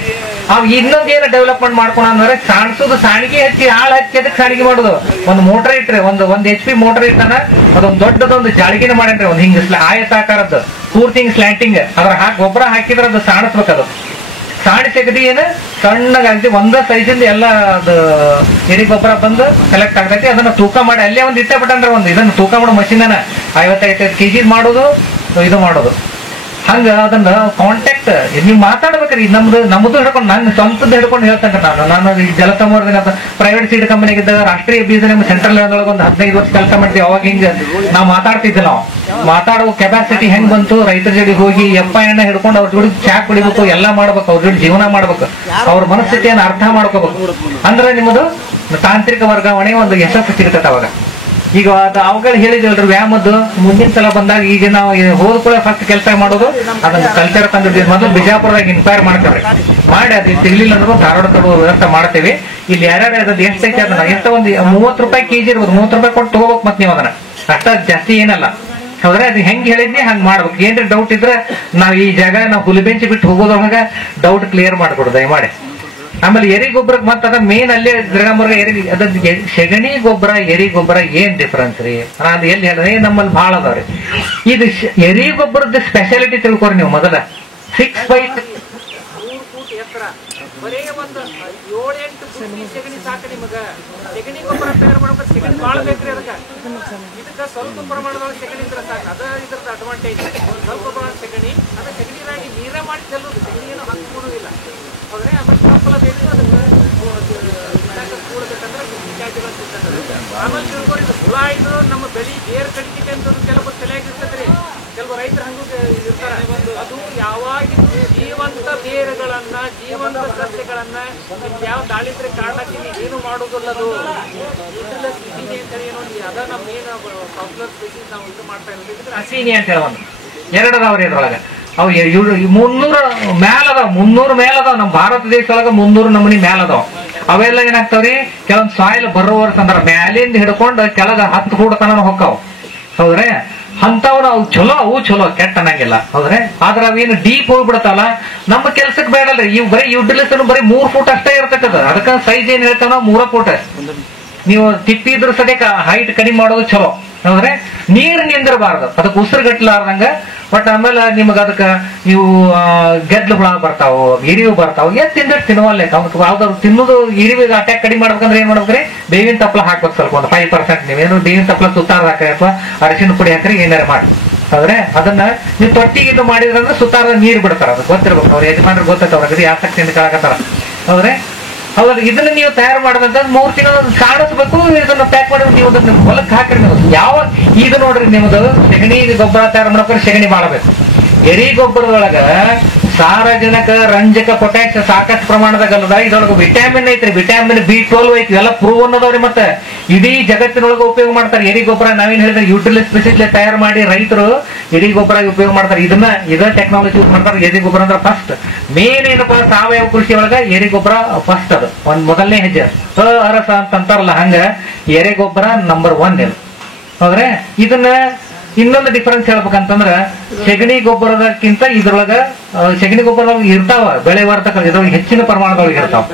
ಇನ್ನೊಂದೇನು ಡೆವಲಪ್ಮೆಂಟ್ ಮಾಡ್ಕೊಳ ಅಂದ್ರೆ ಸಾಣಿಸೋದು, ಸಾಣಿಗೆ ಹಚ್ಚಿ ಆಳ್ ಹಚ್ಚಿ ಅದಕ್ಕೆ ಸಾಣಿಗೆ ಮಾಡುದು. ಒಂದು ಮೋಟರ್ ಇಟ್ರಿ, ಒಂದು HP ಮೋಟರ್ ಇಟ್ಟಾನ, ಅದೊಂದು ದೊಡ್ಡದೊಂದು ಜಾಳಿಗೆನ ಮಾಡೇನ್ರಿ, ಒಂದು ಹಿಂಗ ಆಯತಾಕಾರದ್ದು ಪೂರ್ತಿ ಹಿಂಗ್ ಸ್ಲ್ಯಾಂಟಿಂಗ್, ಅದ್ರ ಗೊಬ್ಬರ ಹಾಕಿದ್ರೆ ಅದು ಸಾಣಿಸ್ಬೇಕದು. ಸಾಣಿಸಿ ಏನು ಸಣ್ಣಗಾಗ್ತಿ, ಒಂದ ಸೈಜಿಂದ ಎಲ್ಲ ಅದು ಎರಿ ಗೊಬ್ಬರ ಬಂದು ಕಲೆಕ್ಟ್ ಆಗ್ತೈತಿ. ಅದನ್ನ ತೂಕ ಮಾಡಿ ಅಲ್ಲೇ ಒಂದು ಇಟ್ಟ ಬಿಟ್ಟಂದ್ರೆ ಒಂದು ಇದನ್ನ ತೂಕ ಮಾಡೋ ಮಷೀನ್ 55 kg ಮಾಡೋದು, ಇದು ಮಾಡೋದು. ಹಂಗ ಅದನ್ನ ಕಾಂಟ್ಯಾಕ್ಟ್ ನೀವು ಮಾತಾಡ್ಬೇಕ್ರಿ. ನಮ್ದು ಹಿಡ್ಕೊಂಡು ನನ್ನ ಸ್ವಂತದ್ದು ಹಿಡ್ಕೊಂಡು ಹೇಳ್ತೇನೆ ನಾನು ಈ ಜಲಸಂವರ್ಧನೆ ಪ್ರೈವೇಟ್ ಸೀಡ್ ಕಂಪನಿಗಿದ್ದಾಗ ರಾಷ್ಟ್ರೀಯ ಬೀಜ ಸೆಂಟ್ರಲ್ ಲೆವೆಲ್ ಒಂದು 15 ವರ್ಷ ಕೆಲಸ ಮಾಡ್ತೀವಿ. ಅವಾಗ ಹಿಂಗ ನಾವು ಮಾತಾಡ್ತಿದ್ದೆ. ನಾವು ಮಾತಾಡುವ ಕೆಪಾಸಿಟಿ ಹೆಂಗ್ ಬಂತು, ರೈತರ ಜೋಡಿ ಹೋಗಿ ಎಣ್ಣ ಹಿಡ್ಕೊಂಡು ಅವ್ರ ಜೋಡಿ ಚಾ ಕುಡಿಬೇಕು, ಎಲ್ಲಾ ಮಾಡ್ಬೇಕು, ಅವ್ರ ಜೋಡಿ ಜೀವನ ಮಾಡ್ಬೇಕು, ಅವ್ರ ಮನಸ್ಥಿತಿಯನ್ನು ಅರ್ಥ ಮಾಡ್ಕೋಬೇಕು. ಅಂದ್ರೆ ನಿಮ್ಮದು ತಾಂತ್ರಿಕ ವರ್ಗಾವಣೆ ಒಂದು ಯಶಸ್ಸು ಸಿಗ್ತೈತೆ ಅವಾಗ. ಈಗ ಅವುಗಳು ಹೇಳಿದ್ವಲ್ರಿ ವ್ಯಾಯಾಮದ್ದು ಮುಂದಿನ ಸಲ ಬಂದಾಗ ಈಗ ನಾವು ಹೋದ ಕೂಡ ಫಸ್ಟ್ ಕೆಲಸ ಮಾಡೋದು ಅದನ್ನ ಕಲ್ಚರ್ ತಂದಿದ್ದೀವಿ. ಮೊದಲು ಬಿಜಾಪುರದಾಗ ಇನ್ಕ್ವೈರ್ ಮಾಡ್ತೇವ್ರಿ, ಮಾಡಿ ಅದು ಸಿಗ್ಲಿಲ್ಲ ಅಂದ್ರೆ ಧಾರವಾಡ ತಗೋ ವ್ಯವಸ್ಥೆ ಮಾಡ್ತೇವೆ. ಇಲ್ಲಿ ಯಾರ್ಯಾರು ಅದನ್ನ ಎಷ್ಟೈತೆ ಅದನ್ನ ಎಷ್ಟು ಒಂದು 30 ರೂಪಾಯಿ ಕೆಜಿ ಇರ್ಬೋದು, 30 ರೂಪಾಯಿ ಕೊಟ್ಟು ತಗೋಬೇಕು. ಮತ್ತೆ ನೀವು ಅದನ್ನ ಅಷ್ಟ ಜಾಸ್ತಿ ಏನಲ್ಲ ಹೌದ್ರೆ. ಅದು ಹೆಂಗ್ ಹೇಳಿದ್ನಿ ಹಂಗ್ ಮಾಡ್ಬೇಕು. ಏನ್ರಿ ಡೌಟ್ ಇದ್ರೆ ನಾವ್ ಈ ಜಾಗ ನಾವು ಹುಲಿಬೆಂಚ್ ಬಿಟ್ಟು ಹೋಗೋದ್ರೊಳಗ ಡೌಟ್ ಕ್ಲಿಯರ್ ಮಾಡ್ಕೊಡು ದಯಮಾಡಿ. ಆಮೇಲೆ ಎರಿ ಗೊಬ್ಬರಕ್ಕೆ ಮತ್ತ ಅದ ಮೇನ್ ಅಲ್ಲೇ ಗಿಡಮರ್ಗ ಅದ ಸೆಗಣಿ ಗೊಬ್ಬರ ಎರಿ ಗೊಬ್ಬರ ಏನ್ ಡಿಫರೆನ್ಸ್ ರೀ? ಅದು ಎಲ್ಲಿ ಹೇಳಿದ್ರೆ ನಮ್ಮಲ್ಲಿ ಭಾಳ ಅದಾವ್ರಿ. ಇದು ಎರಿ ಗೊಬ್ಬರದ ಸ್ಪೆಷಾಲಿಟಿ ತಿಳ್ಕೊರಿ ನೀವು. ಮೊದಲ 6 ಫೀಟ್ 3 ಫೂಟ್ ಎತ್ತರ, ಬರೇ ಒಂದು 7-8 ಫೂಟ್ ಸೆಗಣಿ ಸಾಕು ನಿಮಗ. ಸೆಗಣಿ ಗೊಬ್ಬರ ತಯಾರು ಮಾಡ್ಬೇಕು, ಸೆಗಣಿ ಬಾಳ ಬೇಕ್ರಿ. ಇದಕ್ಕ ಸ್ವಲ್ಪ ಪ್ರಮಾಣದೊಳಗೆ ಸೆಗಣಿ ಇದ್ರೆ ಸಾಕು. ಅದ ಇದ್ರದ್ದು ಅಡ್ವಾಂಟೇಜ್. ಸ್ವಲ್ಪ ಪ್ರಮಾಣ ಸೆಗಣಿ, ಅದ ಸೆಗಣಿನಾಗಿ ನೀರ ಮಾಡಿ ಚೆಲ್ಲೋದು, ಸೆಗಣಿ ಏನು ಹಾಕ್ಕೊಡೋದಿಲ್ಲ. ಆದ್ರೆ ಆಮೇಲೆ ಸಂಪಲ ಬೇಕು, ಅದಕ್ಕೆ ಕೂಡಬೇಕಂದ್ರೆ ಆಮೇಲೆ ತಿಳ್ಕೊಂಡು ಇದು ಹುಳ ಇದ್ರು ನಮ್ಮ ಬೆಳಿ ಬೇರ್ ಕಡಿಕೆ ಅಂತ ಕೆಲವು ತಲೆಯಾಗಿರ್ತದ್ರಿ. ಕೆಲವು ರೈತರು ಹಂಗೂ ಇರ್ತಾರೆ. ಅದು ಯಾವಾಗಿದ್ದು ಜೀವಂತ ಬೇರುಗಳನ್ನ ಜೀವಂತ ಸಸ್ಯಗಳನ್ನ ಯಾವ ದಾಳಿದ್ರೆ ಕಾರಣಕ್ಕೆ ಏನು ಮಾಡೋದಿಲ್ಲ. ಅದು ಅಂತ ಏನೋ ಅದ ನಮ್ಮ ಏನು ಪಾಪ್ಯುಲರ್ ಸ್ಪೀಸೀಸ್ ನಾವು ಇದು ಮಾಡ್ತಾ ಇರ್ತೀವಿ. ಅಸೀನಿ ಅಂತ ಹೇಳ ಒಂದು 2 ಅದಾವ್ರಿ ಇದ್ರೊಳಗ. ಅವು 300 ಮೇಲದಾವ. ನಮ್ಮ ಭಾರತ ದೇಶ ಒಳಗ 300 ನಮೂನಿ ಮೇಲದಾವ. ಅವೆಲ್ಲ ಏನಾಗ್ತಾವ್ರಿ, ಕೆಲವೊಂದ್ ಸಾಯಿಲ್ ಬರೋವರ್ಸ್ ಅಂದ್ರ ಮ್ಯಾಲಿಂದ ಹಿಡ್ಕೊಂಡು ಕೆಳಗ 10 ಫೂಟ್ ತನ ಹೊಕ್ಕಾವ ಹೌದ್ರೆ. ಅಂತವ್ರು ಅವು ಚಲೋ ಕೆಟ್ಟ ಅನ್ನಂಗಿಲ್ಲ ಹೌದ್ರೆ. ಆದ್ರ ಅವೇನು ಡೀಪ್ ಹೋಗ್ಬಿಡತ್ತಲ್ಲ, ನಮ್ಮ ಕೆಲ್ಸಕ್ಕೆ ಬೇಡಲ್ರಿ. ಇವ್ ಬರೀ ಯುಟಿಲಿಟಿ ಬರೀ 3 ಫೂಟ್ ಅಷ್ಟೇ ಇರ್ತಕ್ಕದ. ಅದಕ್ಕ ಸೈಜ್ ಏನ್ ಹೇಳ್ತಾವ 3 ಫೂಟ್. ನೀವು ತಿಪ್ಪಿದ್ರ ಸದ್ಯಕ್ಕ ಹೈಟ್ ಕಡಿಮೆ ಮಾಡೋದು ಚಲೋ ಹೌದ್ರೆ. ನೀರ್ ನಿಂದಿರಬಾರ್ದು, ಅದಕ್ಕೆ ಉಸಿರುಗಟ್ಲಾರ್ದಂಗ. ಬಟ್ ಆಮೇಲೆ ನಿಮಗ ಅದಕ್ಕ ನೀವು ಗೆದ್ಲು ಹುಳ ಬರ್ತಾವು, ಇರಿವು ಬರ್ತಾವು. ತಿಂದಷ್ಟು ತಿನ್ನುವಲ್ಲೇ ಯಾವ್ದಾದ್ರು ತಿನ್ನೋದು. ಇರಿವಿಗೆ ಅಟ್ಯಾಕ್ ಕಡಿಮೆ ಮಾಡ್ಬೇಕಂದ್ರೆ ಏನ್ ಮಾಡ್ಬೇಕ್ರಿ, ಬೇವಿನ ತಪ್ಪಲ ಹಾಕ್ಬೇಕು ಸ್ವಲ್ಪ, ಒಂದು 5%. ನೀವೇನು ಬೇವಿನ ತಪ್ಪಲ ಸುತ್ತಾರ ಹಾಕಿ ಅಥವಾ ಅರಿಶಿನ ಪುಡಿ ಹಾಕ್ರಿ, ಏನಾರ ಮಾಡಿ ಹೌದ್ರೆ. ಅದನ್ನ ನೀವು ತೊಟ್ಟಿಗೆ ಇದು ಮಾಡಿದ್ರಂದ್ರೆ ಸುತ್ತಾರ ನೀರ್ ಬಿಡ್ತಾರ. ಅದು ಗೊತ್ತಿರ್ಬೇಕು, ಅವ್ರ ಯಜಮಾನ್ರಿಗೆ ಗೊತ್ತೈತೆ, ಅವ್ರಿಗೆ ಆಸಕ್ತಿಯಿಂದ ಕೇಳಕತ್ತಾರ ಹೌದ್ರೆ. ಹೌದು, ಇದನ್ನ ನೀವು ತಯಾರು ಮಾಡದಂತ 3 ತಿಂಗಳು ಕಾಣಿಸ್ಬೇಕು. ಇದನ್ನ ಪ್ಯಾಕ್ ಮಾಡಿ ನೀವು ಅದನ್ನ ಹೊಲಕ್ಕೆ ಹಾಕ್ರಿ. ನೀವು ಯಾವ ಇದು ನೋಡ್ರಿ, ನಿಮ್ದು ಸೆಗಣಿ ಗೊಬ್ಬರ ತಯಾರು ಮಾಡ್ಬೇಕಾದ್ರೆ ಸೆಗಣಿ ಬಾಳಬೇಕು. ಎರಿ ಗೊಬ್ಬರದೊಳಗ ಸಾರಜನಕ, ರಂಜಕ, ಪೊಟ್ಯಾಶ್ ಸಾಕಷ್ಟು ಪ್ರಮಾಣದಾಗ ಅಲ್ಲದ. ಇದ್ರೊಳಗ ವಿಟಾಮಿನ್ ಐತ್ರಿ, ವಿಟಾಮಿನ್ B12 ಐತಿ. ಎಲ್ಲ ಪ್ರೂವ್ ಅನ್ನೋದವ್ರಿ. ಮತ್ತೆ ಇಡೀ ಜಗತ್ತಿನೊಳಗ ಉಪಯೋಗ ಮಾಡ್ತಾರೆ ಎರಿ ಗೊಬ್ಬರ. ನಾವೇನ್ ಹೇಳಿದ್ರೆ ಯುಟಿಲಿಟಿ ಸ್ಪೆಸಿಫಿಕ್ ತಯಾರು ಮಾಡಿ ರೈತರು ಎರಿ ಗೊಬ್ಬರ ಉಪಯೋಗ ಮಾಡ್ತಾರೆ. ಇದ ಟೆಕ್ನಾಲಜಿ ಯೂಸ್ ಮಾಡ್ತಾರೆ. ಎರಿ ಗೊಬ್ಬರ ಅಂದ್ರೆ ಫಸ್ಟ್ ಮೇನ್ ಏನಪ್ಪಾ, ಸಾವಯವ ಕೃಷಿ ಒಳಗ ಎರಿ ಗೊಬ್ಬರ ಫಸ್ಟ್. ಅದು ಒಂದ್ ಮೊದಲನೇ ಹೆಜ್ಜೆ. ಅರಸ ಅಂತ ಅಂತಾರಲ್ಲ ಹಂಗ ಎರೆ ಗೊಬ್ಬರ ನಂಬರ್ 1 ಇದು ಹೌದ್ರೆ. ಇದನ್ನ ಇನ್ನೊಂದು ಡಿಫರೆನ್ಸ್ ಹೇಳ್ಬೇಕಂತಂದ್ರ, ಸೆಗಣಿ ಗೊಬ್ಬರದಕ್ಕಿಂತ ಇದ್ರೊಳಗ ಸೆಗಣಿ ಗೊಬ್ಬರದಾಗ ಇರ್ತಾವ ಬೆಳೆ ವರ್ಧಕ, ಇದ್ರೊಳಗೆ ಹೆಚ್ಚಿನ ಪ್ರಮಾಣದೊಳಗೆ ಇರ್ತಾವ.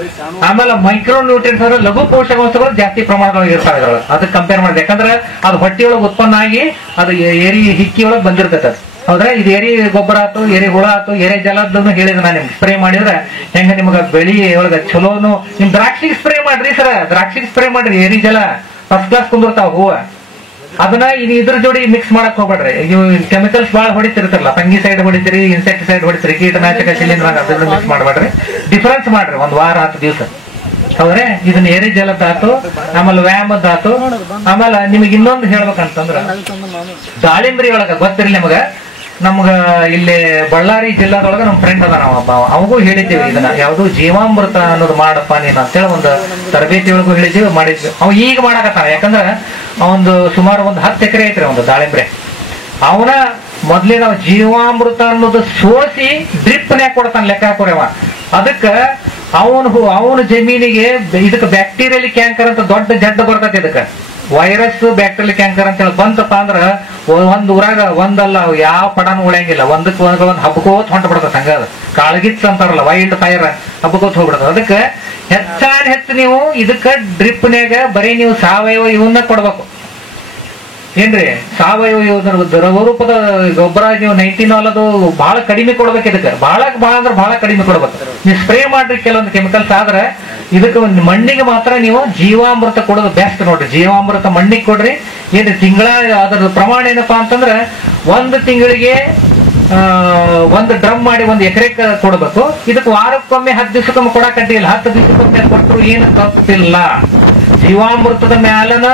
ಆಮೇಲೆ ಮೈಕ್ರೋ ನ್ಯೂಟ್ರಿಯೆಂಟ್ಸ್ ಅಂದ್ರೆ ಲಘು ಪೋಷಕಾಂಶಗಳು ಜಾಸ್ತಿ ಪ್ರಮಾಣದೊಳಗೆ ಇರ್ತಾವ ಇದ್ರೊಳಗೆ. ಅದಕ್ಕೆ ಕಂಪೇರ್ ಮಾಡಿದೆ, ಯಾಕಂದ್ರೆ ಅದು ಹೊಟ್ಟಿಯೊಳಗೆ ಉತ್ಪನ್ನ ಆಗಿ ಅದು ಎರಿ ಹಿಕ್ಕಿಯೊಳಗೆ ಬಂದಿರ್ತೈತೆ ಹೌದ್ರೆ. ಇದು ಎರಿ ಗೊಬ್ಬರ ಆತು, ಎರಿ ಹುಳ ಆತು, ಎರೆ ಜಲದನ್ನು ಹೇಳಿದ್ರೆ ನಾನು ನಿಮ್ಗೆ ಸ್ಪ್ರೇ ಮಾಡಿದ್ರೆ ಹೆಂಗ ನಿಮ್ಗ ಬೆಳಿ ಒಳಗ ಚಲೋನು. ನಿಮ್ ದ್ರಾಕ್ಷಿಗೆ ಸ್ಪ್ರೇ ಮಾಡ್ರಿ ಸರ್, ದ್ರಾಕ್ಷಿಗೆ ಸ್ಪ್ರೇ ಮಾಡ್ರಿ. ಎರಿ ಜಲ ಫಸ್ಟ್ ಕ್ಲಾಸ್ ಕುಂದಿರ್ತಾವ ಹೂವ. ಅದನ್ನ ಇದ್ರ ಜೋಡಿ ಮಿಕ್ಸ್ ಮಾಡಕ್ ಹೋಗ್ಬೇಡ್ರಿ. ನೀವು ಕೆಮಿಕಲ್ಸ್ ಬಾಳ ಹೊಡಿತಿರ್ತಾರಲ್ಲ, ಫಂಗಿಸೈಡ್ ಹೊಡಿತೀರಿ, ಇನ್ಸೆಕ್ಟಿಸೈಡ್ ಹೊಡಿತೀರಿ, ಕೀಟನಾಶಕ ಶಿಲೀಂಧ್ರ ಅದನ್ನ ಮಿಕ್ಸ್ ಮಾಡ್ಬೇಡ್ರಿ. ಡಿಫರೆನ್ಸ್ ಮಾಡ್ರಿ 1 ವಾರ 10 ದಿವಸ ಹೌದ್ರೆ. ಇದನ್ನ ಎರಿ ಜಲದ್ದಾತು, ಆಮೇಲೆ ವ್ಯಾಯಾಮದ್ದಾತು. ಆಮೇಲೆ ನಿಮಗ್ ಇನ್ನೊಂದು ಹೇಳ್ಬೇಕಂತಂದ್ರ, ದಾಳಿಂಬ್ರಿ ಒಳಗ ಗೊತ್ತಿರ್ಲಿ ನಿಮಗ, ನಮ್ಗ ಇಲ್ಲಿ ಬಳ್ಳಾರಿ ಜಿಲ್ಲಾದೊಳಗ ನಮ್ ಫ್ರೆಂಡ್ ಅದ, ನಾವು ಅವಗೂ ಹೇಳಿದ್ದೀವಿ ಇದನ್ನ, ಯಾವ್ದು ಜೀವಾಮೃತ ಅನ್ನೋದು ಮಾಡಪ್ಪ ನೀನು ಅಂತೇಳಿ ಒಂದು ತರಬೇತಿ ಒಳಗೂ ಹೇಳಿದ್ದೀವಿ, ಮಾಡಿದ್ವಿ. ಅವ್ ಈಗ ಮಾಡಕತ್ತಾನ. ಯಾಕಂದ್ರ ಅವಂದು ಸುಮಾರು 10 ಎಕರೆ ಐತ್ರಿ ಒಂದು ದಾಳಿಂಬ್ರೆ. ಅವನ ಮೊದ್ಲೇ ನಾವು ಜೀವಾಮೃತ ಅನ್ನೋದು ಸೋಸಿ ಡ್ರಿಪ್ನ್ಯಾಗ ಕೊಡ್ತಾನ, ಲೆಕ್ಕ ಹಾಕೋರವ. ಅದಕ್ಕ ಅವನ ಜಮೀನಿಗೆ ಇದಕ್ಕೆ ಬ್ಯಾಕ್ಟೀರಿಯಲ್ ಕ್ಯಾಂಕರ್ ಅಂತ ದೊಡ್ಡ ಜಡ್ಡ ಬರ್ತೈತಿ. ಇದಕ್ಕೆ ವೈರಸ್ ಬ್ಯಾಕ್ಟೀರಿಯಲ್ ಕ್ಯಾಂಕರ್ ಅಂತ ಹೇಳಿ ಬಂತಪ್ಪ ಅಂದ್ರ ಒಂದ್ ಊರಾಗ ಒಂದಲ್ಲ ಯಾವ ಪಡಾನು ಉಳಿಯಂಗಿಲ್ಲ. ಒಂದ್ ಹಬ್ಬಕೋತ್ ಹೊಂಟ ಬಿಡ್ತದ. ಹಂಗ ಕಾಳಗಿತ್ಸ ಅಂತಾರಲ್ಲ, ವೈಲ್ಡ್ ಫೈರ್ ಹಬ್ಬಕೋತ್ ಹೋಗ್ಬಿಡ್ತದ. ಅದಕ್ಕೆ ಹೆಚ್ಚು ನೀವು ಇದಕ್ಕ ಡ್ರಿಪ್ನ್ಯಾಗ ಬರೀ ನೀವು ಸಾವಯವ ಇವನ್ನ ಕೊಡ್ಬೇಕು. ಏನ್ರಿ ಸಾವಯವ ದ್ರವರೂಪದ ಗೊಬ್ಬರ ನೀವು 19 ಅದು ಬಹಳ ಕಡಿಮೆ ಕೊಡ್ಬೇಕು. ಇದಕ್ಕೆ ಬಹಳ ಅಂದ್ರೆ ಬಹಳ ಕಡಿಮೆ ಕೊಡ್ಬೇಕು. ನೀವು ಸ್ಪ್ರೇ ಮಾಡ್ರಿ ಕೆಲವೊಂದು ಕೆಮಿಕಲ್ಸ್. ಆದ್ರೆ ಇದಕ್ಕೆ ಒಂದು ಮಣ್ಣಿಗೆ ಮಾತ್ರ ನೀವು ಜೀವಾಮೃತ ಕೊಡೋದು ಬೆಸ್ಟ್ ನೋಡ್ರಿ. ಜೀವಾಮೃತ ಮಣ್ಣಿಗೆ ಕೊಡ್ರಿ. ಏನ್ರಿ ತಿಂಗಳ ಅದರ ಪ್ರಮಾಣ ಏನಪ್ಪಾ ಅಂತಂದ್ರೆ 1 ತಿಂಗಳಿಗೆ 1 ಡ್ರಮ್ ಮಾಡಿ 1 ಎಕರೆಗೆ ಕೊಡ್ಬೇಕು. ಇದಕ್ಕೆ ವಾರಕ್ಕೊಮ್ಮೆ 10 ದಿವಸಕ್ಕೊಮ್ಮೆ ಕೊಡಕ್ ಅಡ್ಡಿಲ್ಲ. 10 ದಿವಸಕ್ಕೊಮ್ಮೆ ಕೊಟ್ಟರು ಏನು ತಪ್ಪಿಲ್ಲ. ಜೀವಾಮೃತದ ಮ್ಯಾಲನ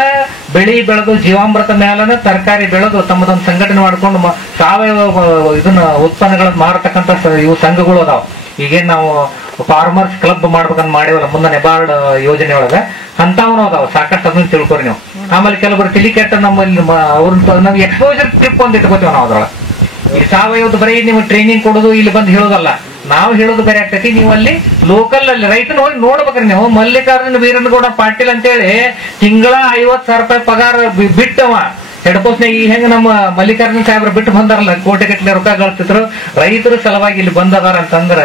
ಬೆಳಿ ಬೆಳೆದು, ಜೀವಾಮೃತ ಮ್ಯಾಲನ ತರಕಾರಿ ಬೆಳೆದು ತಮ್ಮದೊಂದು ಸಂಘಟನೆ ಮಾಡ್ಕೊಂಡು ಸಾವಯವ ಇದನ್ನ ಉತ್ಪನ್ನಗಳನ್ನ ಮಾರತಕ್ಕಂತ ಇವು ಸಂಘಗಳು ಅದಾವ. ಈಗೇನ್ ನಾವು ಫಾರ್ಮರ್ಸ್ ಕ್ಲಬ್ ಮಾಡ್ಬೇಕಂತ ಮಾಡಿವಲ್ಲ ಮುಂದೆ ನೆಬಾರ್ಡ್ ಯೋಜನೆ ಒಳಗ, ಅಂತವನು ಅದಾವ ಸಾಕಷ್ಟು. ಅದನ್ನ ತಿಳ್ಕೊರಿ ನೀವು. ಆಮೇಲೆ ಕೆಲವರು ತಿಳಿಕೆಟ್ಟ ನಮ್ಮಲ್ಲಿ ಅವ್ರನ್ನ ನಾವು ಎಕ್ಸ್ಪೋಜರ್ ಟ್ರಿಪ್ ಅಂತ ಇಟ್ಕೋತೀವಿ ನಾವು ಅದ್ರೊಳಗೆ. ಈ ಸಾವಯವದ ಬರೀ ನೀವು ಟ್ರೈನಿಂಗ್ ಕೊಡೋದು ಇಲ್ಲಿ ಬಂದು ಹೇಳೋದಲ್ಲ, ನಾವು ಹೇಳೋದು ಬೇರೆ ಆಗ್ತೈತಿ. ನೀವು ಅಲ್ಲಿ ಲೋಕಲ್ ಅಲ್ಲಿ ರೈತನ ಹೋಗಿ ನೋಡ್ಬೇಕ್ರಿ ನೀವು. ಮಲ್ಲಿಕಾರ್ಜುನ ವೀರನಗೌಡ ಪಾಟೀಲ್ ಅಂತೇಳಿ ತಿಂಗಳ 50,000 ರೂಪಾಯಿ ಪಗಾರ ಬಿಟ್ಟವ ಹೆಡ್ಪೋಸ್ಟ್ನಾಗ. ಈ ಹೆಂಗ ನಮ್ಮ ಮಲ್ಲಿಕಾರ್ಜುನ ಸಾಹೇಬ್ರು ಬಿಟ್ಟು ಬಂದಾರಲ್ಲ, ಕೋಟೆಗಟ್ಟಲೆ ರೊಕ್ಕ ಗಳಿಸ್ತಿದ್ರು ರೈತರ ಸಲುವಾಗಿ ಇಲ್ಲಿ ಬಂದದಾರ ಅಂತಂದ್ರ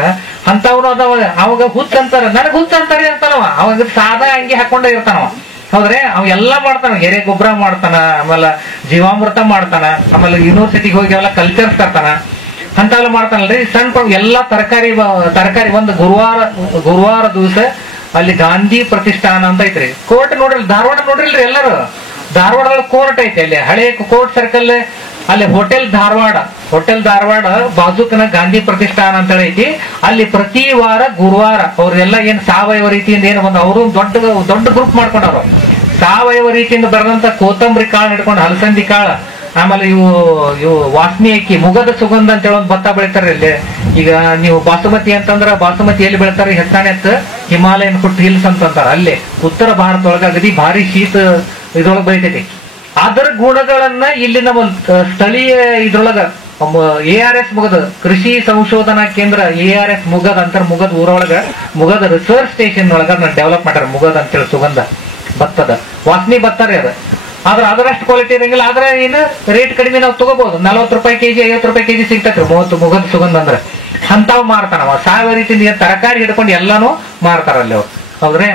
ಅಂತವ್ರು ಅದಾವ. ಅವಾಗ ಹುಚ್ಚ ಅಂತಾರ, ನನಗ್ ಹುಚ್ಚ ಅಂತಾರ ಅಂತಾನವ. ಅವಾಗ ಸಾದಾ ಅಂಗಿ ಹಾಕೊಂಡ ಇರ್ತಾನವ. ಹೌದ್ರೆ ಅವ್ ಎಲ್ಲಾ ಮಾಡ್ತಾನ, ಎರೆ ಗೊಬ್ಬರ ಮಾಡ್ತಾನ, ಆಮೇಲೆ ಜೀವಾಮೃತ ಮಾಡ್ತಾನ, ಆಮೇಲೆ ಯೂನಿವರ್ಸಿಟಿಗೆ ಹೋಗಿ ಅವೆಲ್ಲ ಕಲ್ಚರ್ಸ್ ತರ್ತಾನ, ಅಂತೆಲ್ಲ ಮಾಡ್ತಾನಲ್ರಿ. ಸಣ್ಣ ಎಲ್ಲಾ ತರಕಾರಿ ಒಂದು ಗುರುವಾರ ದಿವಸ ಅಲ್ಲಿ ಗಾಂಧಿ ಪ್ರತಿಷ್ಠಾನ ಅಂತ ಐತ್ರಿ. ಕೋರ್ಟ್ ನೋಡ್ರಿ, ಧಾರವಾಡ ನೋಡ್ರಿಲ್ರಿ ಎಲ್ಲರೂ. ಧಾರವಾಡದಲ್ಲಿ ಕೋರ್ಟ್ ಐತಿ, ಅಲ್ಲಿ ಹಳೆ ಕೋರ್ಟ್ ಸರ್ಕಲ್ ಅಲ್ಲಿ ಹೋಟೆಲ್ ಧಾರವಾಡ ಬಾಜುಕನ ಗಾಂಧಿ ಪ್ರತಿಷ್ಠಾನ ಅಂತ ಐತಿ. ಅಲ್ಲಿ ಪ್ರತಿ ವಾರ ಗುರುವಾರ ಅವ್ರೆಲ್ಲ ಏನ್ ಸಾವಯವ ರೀತಿಯಿಂದ ಏನು ಬಂದ ಅವರು ದೊಡ್ಡ ಗ್ರೂಪ್ ಮಾಡ್ಕೊಂಡವ್ರು. ಸಾವಯವ ರೀತಿಯಿಂದ ಬರೆದಂತ ಕೊತ್ತಂಬರಿ ಕಾಳು ಹಿಡ್ಕೊಂಡು, ಹಲಸಂದಿ ಕಾಳು, ಆಮೇಲೆ ಇವು ವಾಸನಿ ಅಕ್ಕಿ, ಮುಗದ ಸುಗಂಧ ಅಂತ ಹೇಳಿ ಒಂದು ಭತ್ತ ಬೆಳಿತಾರೆ ಇಲ್ಲಿ. ಈಗ ನೀವು ಬಾಸುಮತಿ ಅಂತಂದ್ರ ಬಾಸುಮತಿ ಎಲ್ಲಿ ಬೆಳಿತಾರೆ? ಹೆಸರಾನೆತ್ ಹಿಮಾಲಯನ್ ಫುಟ್ ಹಿಲ್ಸ್ ಅಂತಂತಾರ. ಅಲ್ಲಿ ಉತ್ತರ ಭಾರತದೊಳಗ ಅಗದಿ ಭಾರಿ ಶೀತ ಇದ್ರೊಳಗೆ ಬೆಳಿತೈತಿ. ಅದರ ಗುಣಗಳನ್ನ ಇಲ್ಲಿ ನಮ್ಮ ಸ್ಥಳೀಯ ಇದ್ರೊಳಗ ARS ಮುಗದ ಕೃಷಿ ಸಂಶೋಧನಾ ಕೇಂದ್ರ, ARS ಮುಗದ್ ಅಂತಾರ. ಮುಗದ್ ಊರೊಳಗ ಮುಗದ ರಿಸರ್ಚ್ ಸ್ಟೇಷನ್ ಒಳಗ ಡೆವಲಪ್ ಮಾಡ್ಯಾರ ಮುಗದ್ ಅಂತೇಳಿ ಸುಗಂಧ ಭತ್ತದ ವಾಸನಿ ಭತ್ತ ರೀ ಅದು. ಆದ್ರೆ ಅದರಷ್ಟು ಕ್ವಾಲಿಟಿ ಇರಂಗಿಲ್ಲ. ಆದ್ರೆ ಏನು ರೇಟ್ ಕಡಿಮೆ ನಾವು ತಗೋಬಹುದು. 40 ರೂಪಾಯಿ ಕೆಜಿ, 50 ರೂಪಾಯಿ ಕೆಜಿ ಸಿಗ್ತೈತ್ರಿ ಮುಗದ್ ಸುಗಂಧ ಅಂದ್ರೆ. ಅಂತಾವ್ ಮಾರ್ತಾನವ. ಸಾವಯವ ರೀತಿಯಿಂದ ತರಕಾರಿ ಹಿಡ್ಕೊಂಡು ಎಲ್ಲಾನು ಮಾರ್ತಾರ ಅಲ್ಲಿ ಅವ್ರು. ಹೌದ್ರೆ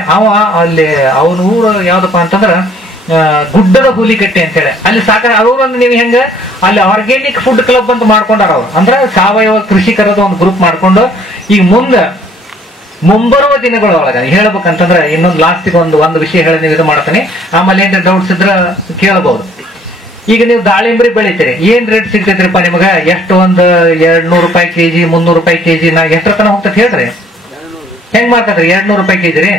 ಅಲ್ಲಿ ಅವನ ಊರು ಯಾವ್ದಪ್ಪ ಅಂತಂದ್ರ ಗುಡ್ಡದ ಹುಲಿಕಟ್ಟೆ ಅಂತೇಳಿ. ಅಲ್ಲಿ ಅವ್ರೊಂದು ನೀವು ಹೆಂಗ ಅಲ್ಲಿ ಆರ್ಗ್ಯಾನಿಕ್ ಫುಡ್ ಕ್ಲಬ್ ಅಂತ ಮಾಡ್ಕೊಂಡಾರ ಅವ್ರು. ಅಂದ್ರೆ ಸಾವಯವ ಕೃಷಿಕರದ ಒಂದು ಗ್ರೂಪ್ ಮಾಡ್ಕೊಂಡು ಈಗ ಮುಂಬರುವ ದಿನಗಳೊಳಗ ಹೇಳ್ಬೇಕಂತಂದ್ರೆ ಇನ್ನೊಂದು ಲಾಸ್ಟಿಗೆ ಒಂದು ವಿಷಯ ಹೇಳಿ ನೀವು ಇದು ಮಾಡ್ತಾನೆ. ಆಮೇಲೆ ಏನ್ರಿ ಡೌಟ್ಸ್ ಇದ್ರ ಕೇಳಬಹುದು. ಈಗ ನೀವು ದಾಳಿಂಬ್ರಿ ಬೆಳಿತೀರಿ, ಏನ್ ರೇಟ್ ಸಿಗ್ತೈತ್ರಿಪ್ಪ ನಿಮಗ? ಎಷ್ಟು ಒಂದು 200 ರೂಪಾಯಿ ಕೆಜಿ, 300 ರೂಪಾಯಿ ಕೆಜಿ, ನಾ ಎಷ್ಟರ ತನ ಹೋಗ್ತೈತಿ ಹೇಳ್ರಿ? ಹೆಂಗ್ ಮಾಡ್ತದ್ರಿ? 200 ರೂಪಾಯಿ ಕೆಜಿ ರೀ.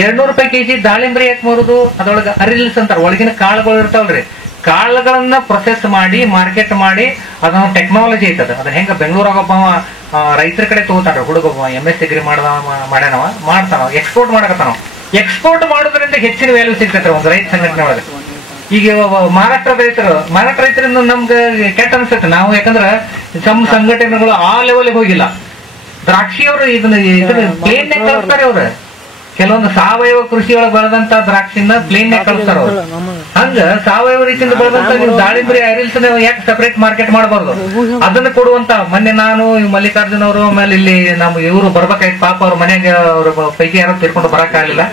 200 ರೂಪಾಯಿ ಕೆಜಿ ದಾಳಿಂಬ್ರಿ ಯಾಕೆ ಮಾರುದು? ಅದ್ರೊಳಗ ಅರಿಲ್ಸ್ ಅಂತಾರ, ಒಳಗಿನ ಕಾಳುಗಳು ಇರ್ತಾವಲ್ರಿ. ಕಾಳುಗಳನ್ನ ಪ್ರೊಸೆಸ್ ಮಾಡಿ ಮಾರ್ಕೆಟ್ ಮಾಡಿ ಅದನ್ನ ಟೆಕ್ನಾಲಜಿ ಐತದ. ಅದನ್ನ ಹೆಂಗ ಬೆಂಗಳೂರಾಗ ಒಬ್ಬ ರೈತರ ಕಡೆ ತಗೋತಾರ, ಹುಡುಗ MS ಡಿಗ್ರಿ ಮಾಡ್ಯಾನವ, ಮಾಡ್ತಾನ, ಎಕ್ಸ್ಪೋರ್ಟ್ ಮಾಡಕತ್ತಾನ. ಎಕ್ಸ್ಪೋರ್ಟ್ ಮಾಡೋದ್ರಿಂದ ಹೆಚ್ಚಿನ ವ್ಯಾಲ್ಯೂ ಸಿಗ್ತೈತ್ರಿ ಒಂದು ರೈತ ಸಂಘಟನೆ ಒಳಗೆ. ಈಗ ಮಹಾರಾಷ್ಟ್ರ ರೈತರಿಂದ ನಮ್ಗೆ ಕೆಟ್ಟ ಅನ್ಸುತ್ತೆ ನಾವು, ಯಾಕಂದ್ರ ನಮ್ಮ ಸಂಘಟನೆಗಳು ಆ ಲೆವೆಲ್ಗೆ ಹೋಗಿಲ್ಲ. ದ್ರಾಕ್ಷಿ ಅವರು ಇದನ್ನ ಪ್ಲೇನ್ ಕಳಿಸ್ತಾರೆ. ಅವ್ರು ಕೆಲವೊಂದು ಸಾವಯವ ಕೃಷಿಯೊಳಗೆ ಬೆಳೆದಂತ ದ್ರಾಕ್ಷಿನ ಪ್ಲೇನ್ ಕಳಿಸ್ತಾರ ಅವ್ರು. ಹಂಗ ಸಾವಯವ ರೀತಿಯಿಂದ ಬೆಳೆದಂತ ನೀವು ದಾಳಿಂಬ್ರಿ ಐರಿಲ್ಸ್ ಯಾಕೆ ಸಪರೇಟ್ ಮಾರ್ಕೆಟ್ ಮಾಡಬಾರ್ದು? ಅದನ್ನ ಕೊಡುವಂತ ಮೊನ್ನೆ ನಾನು ಮಲ್ಲಿಕಾರ್ಜುನ್ ಅವರು ಆಮೇಲೆ ಇಲ್ಲಿ ನಮ್ಮ ಇವರು ಬರ್ಬೇಕಾಯ್ತು. ಪಾಪ ಅವ್ರ ಮನೆಗೆ ಅವ್ರ ಪೈಕಿ ಯಾರು ತಿರ್ಕೊಂಡು ಬರಕ್ಕಾಗಲಿಲ್ಲ.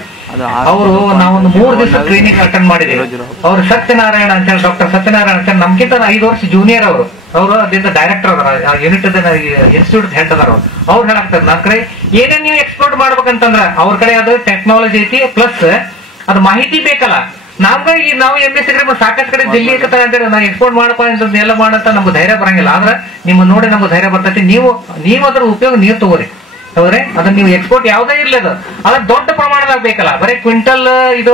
ಅವರು ನಾವೊಂದು 3 ದಿವಸ ಟ್ರೈನಿಂಗ್ ಅಟೆಂಡ್ ಮಾಡಿದ್ದೀವಿ. ಅವ್ರು ಸತ್ಯನಾರಾಯಣ ಅಂತ ಹೇಳಿ, ಡಾಕ್ಟರ್ ಸತ್ಯನಾರಾಯಣ ಅಂತ ನಮ್ಗಿಂತ 5 ವರ್ಷ ಜೂನಿಯರ್ ಅವರು. ಅದರಿಂದ ಡೈರೆಕ್ಟರ್ ಅದಾರ, ಯೂನಿಟ್ ಇನ್ಸ್ಟಿಟ್ಯೂಟ್ ಹೆಡ್ ಅದಾರ. ಅವ್ರು ಹೇಳಾಕ್ತಾರೆ ನನ್ನ ಕಡೆ ಏನೇನ್ ನೀವು ಎಕ್ಸ್ಪೋರ್ಟ್ ಮಾಡ್ಬೇಕಂತಂದ್ರ ಅವ್ರ ಕಡೆ ಅದು ಟೆಕ್ನಾಲಜಿ ಐತಿ, ಪ್ಲಸ್ ಅದು ಮಾಹಿತಿ ಬೇಕಲ್ಲ. ನಮ್ಗ ಈಗ ನಾವು MS ಸಾಕಷ್ಟು ಕಡೆ ದಿಲ್ಲಿ ಅಂತೇಳಿ ನಾವು ಎಕ್ಸ್ಪೋರ್ಟ್ ಮಾಡಪ್ಪ ಅಂತ ಎಲ್ಲ ಮಾಡಂತ ನಮ್ಗೆ ಧೈರ್ಯ ಬರಂಗಿಲ್ಲ. ಆದ್ರೆ ನಿಮ್ಮ ನೋಡಿ ನಮ್ಗೆ ಧೈರ್ಯ ಬರ್ತೈತಿ. ನೀವು ಅದ್ರ ಉಪಯೋಗ ನೀವು ತಗೋರಿ. ಹೌದ್ರೆ ಅದನ್ನ ನೀವು ಎಕ್ಸ್ಪೋರ್ಟ್ ಯಾವ್ದೇ ಇರ್ಲಿ, ಅದ್ರ ದೊಡ್ಡ ಪ್ರಮಾಣದಾಗ ಬೇಕಲ್ಲ. ಬರೀ ಕ್ವಿಂಟಲ್ ಇದು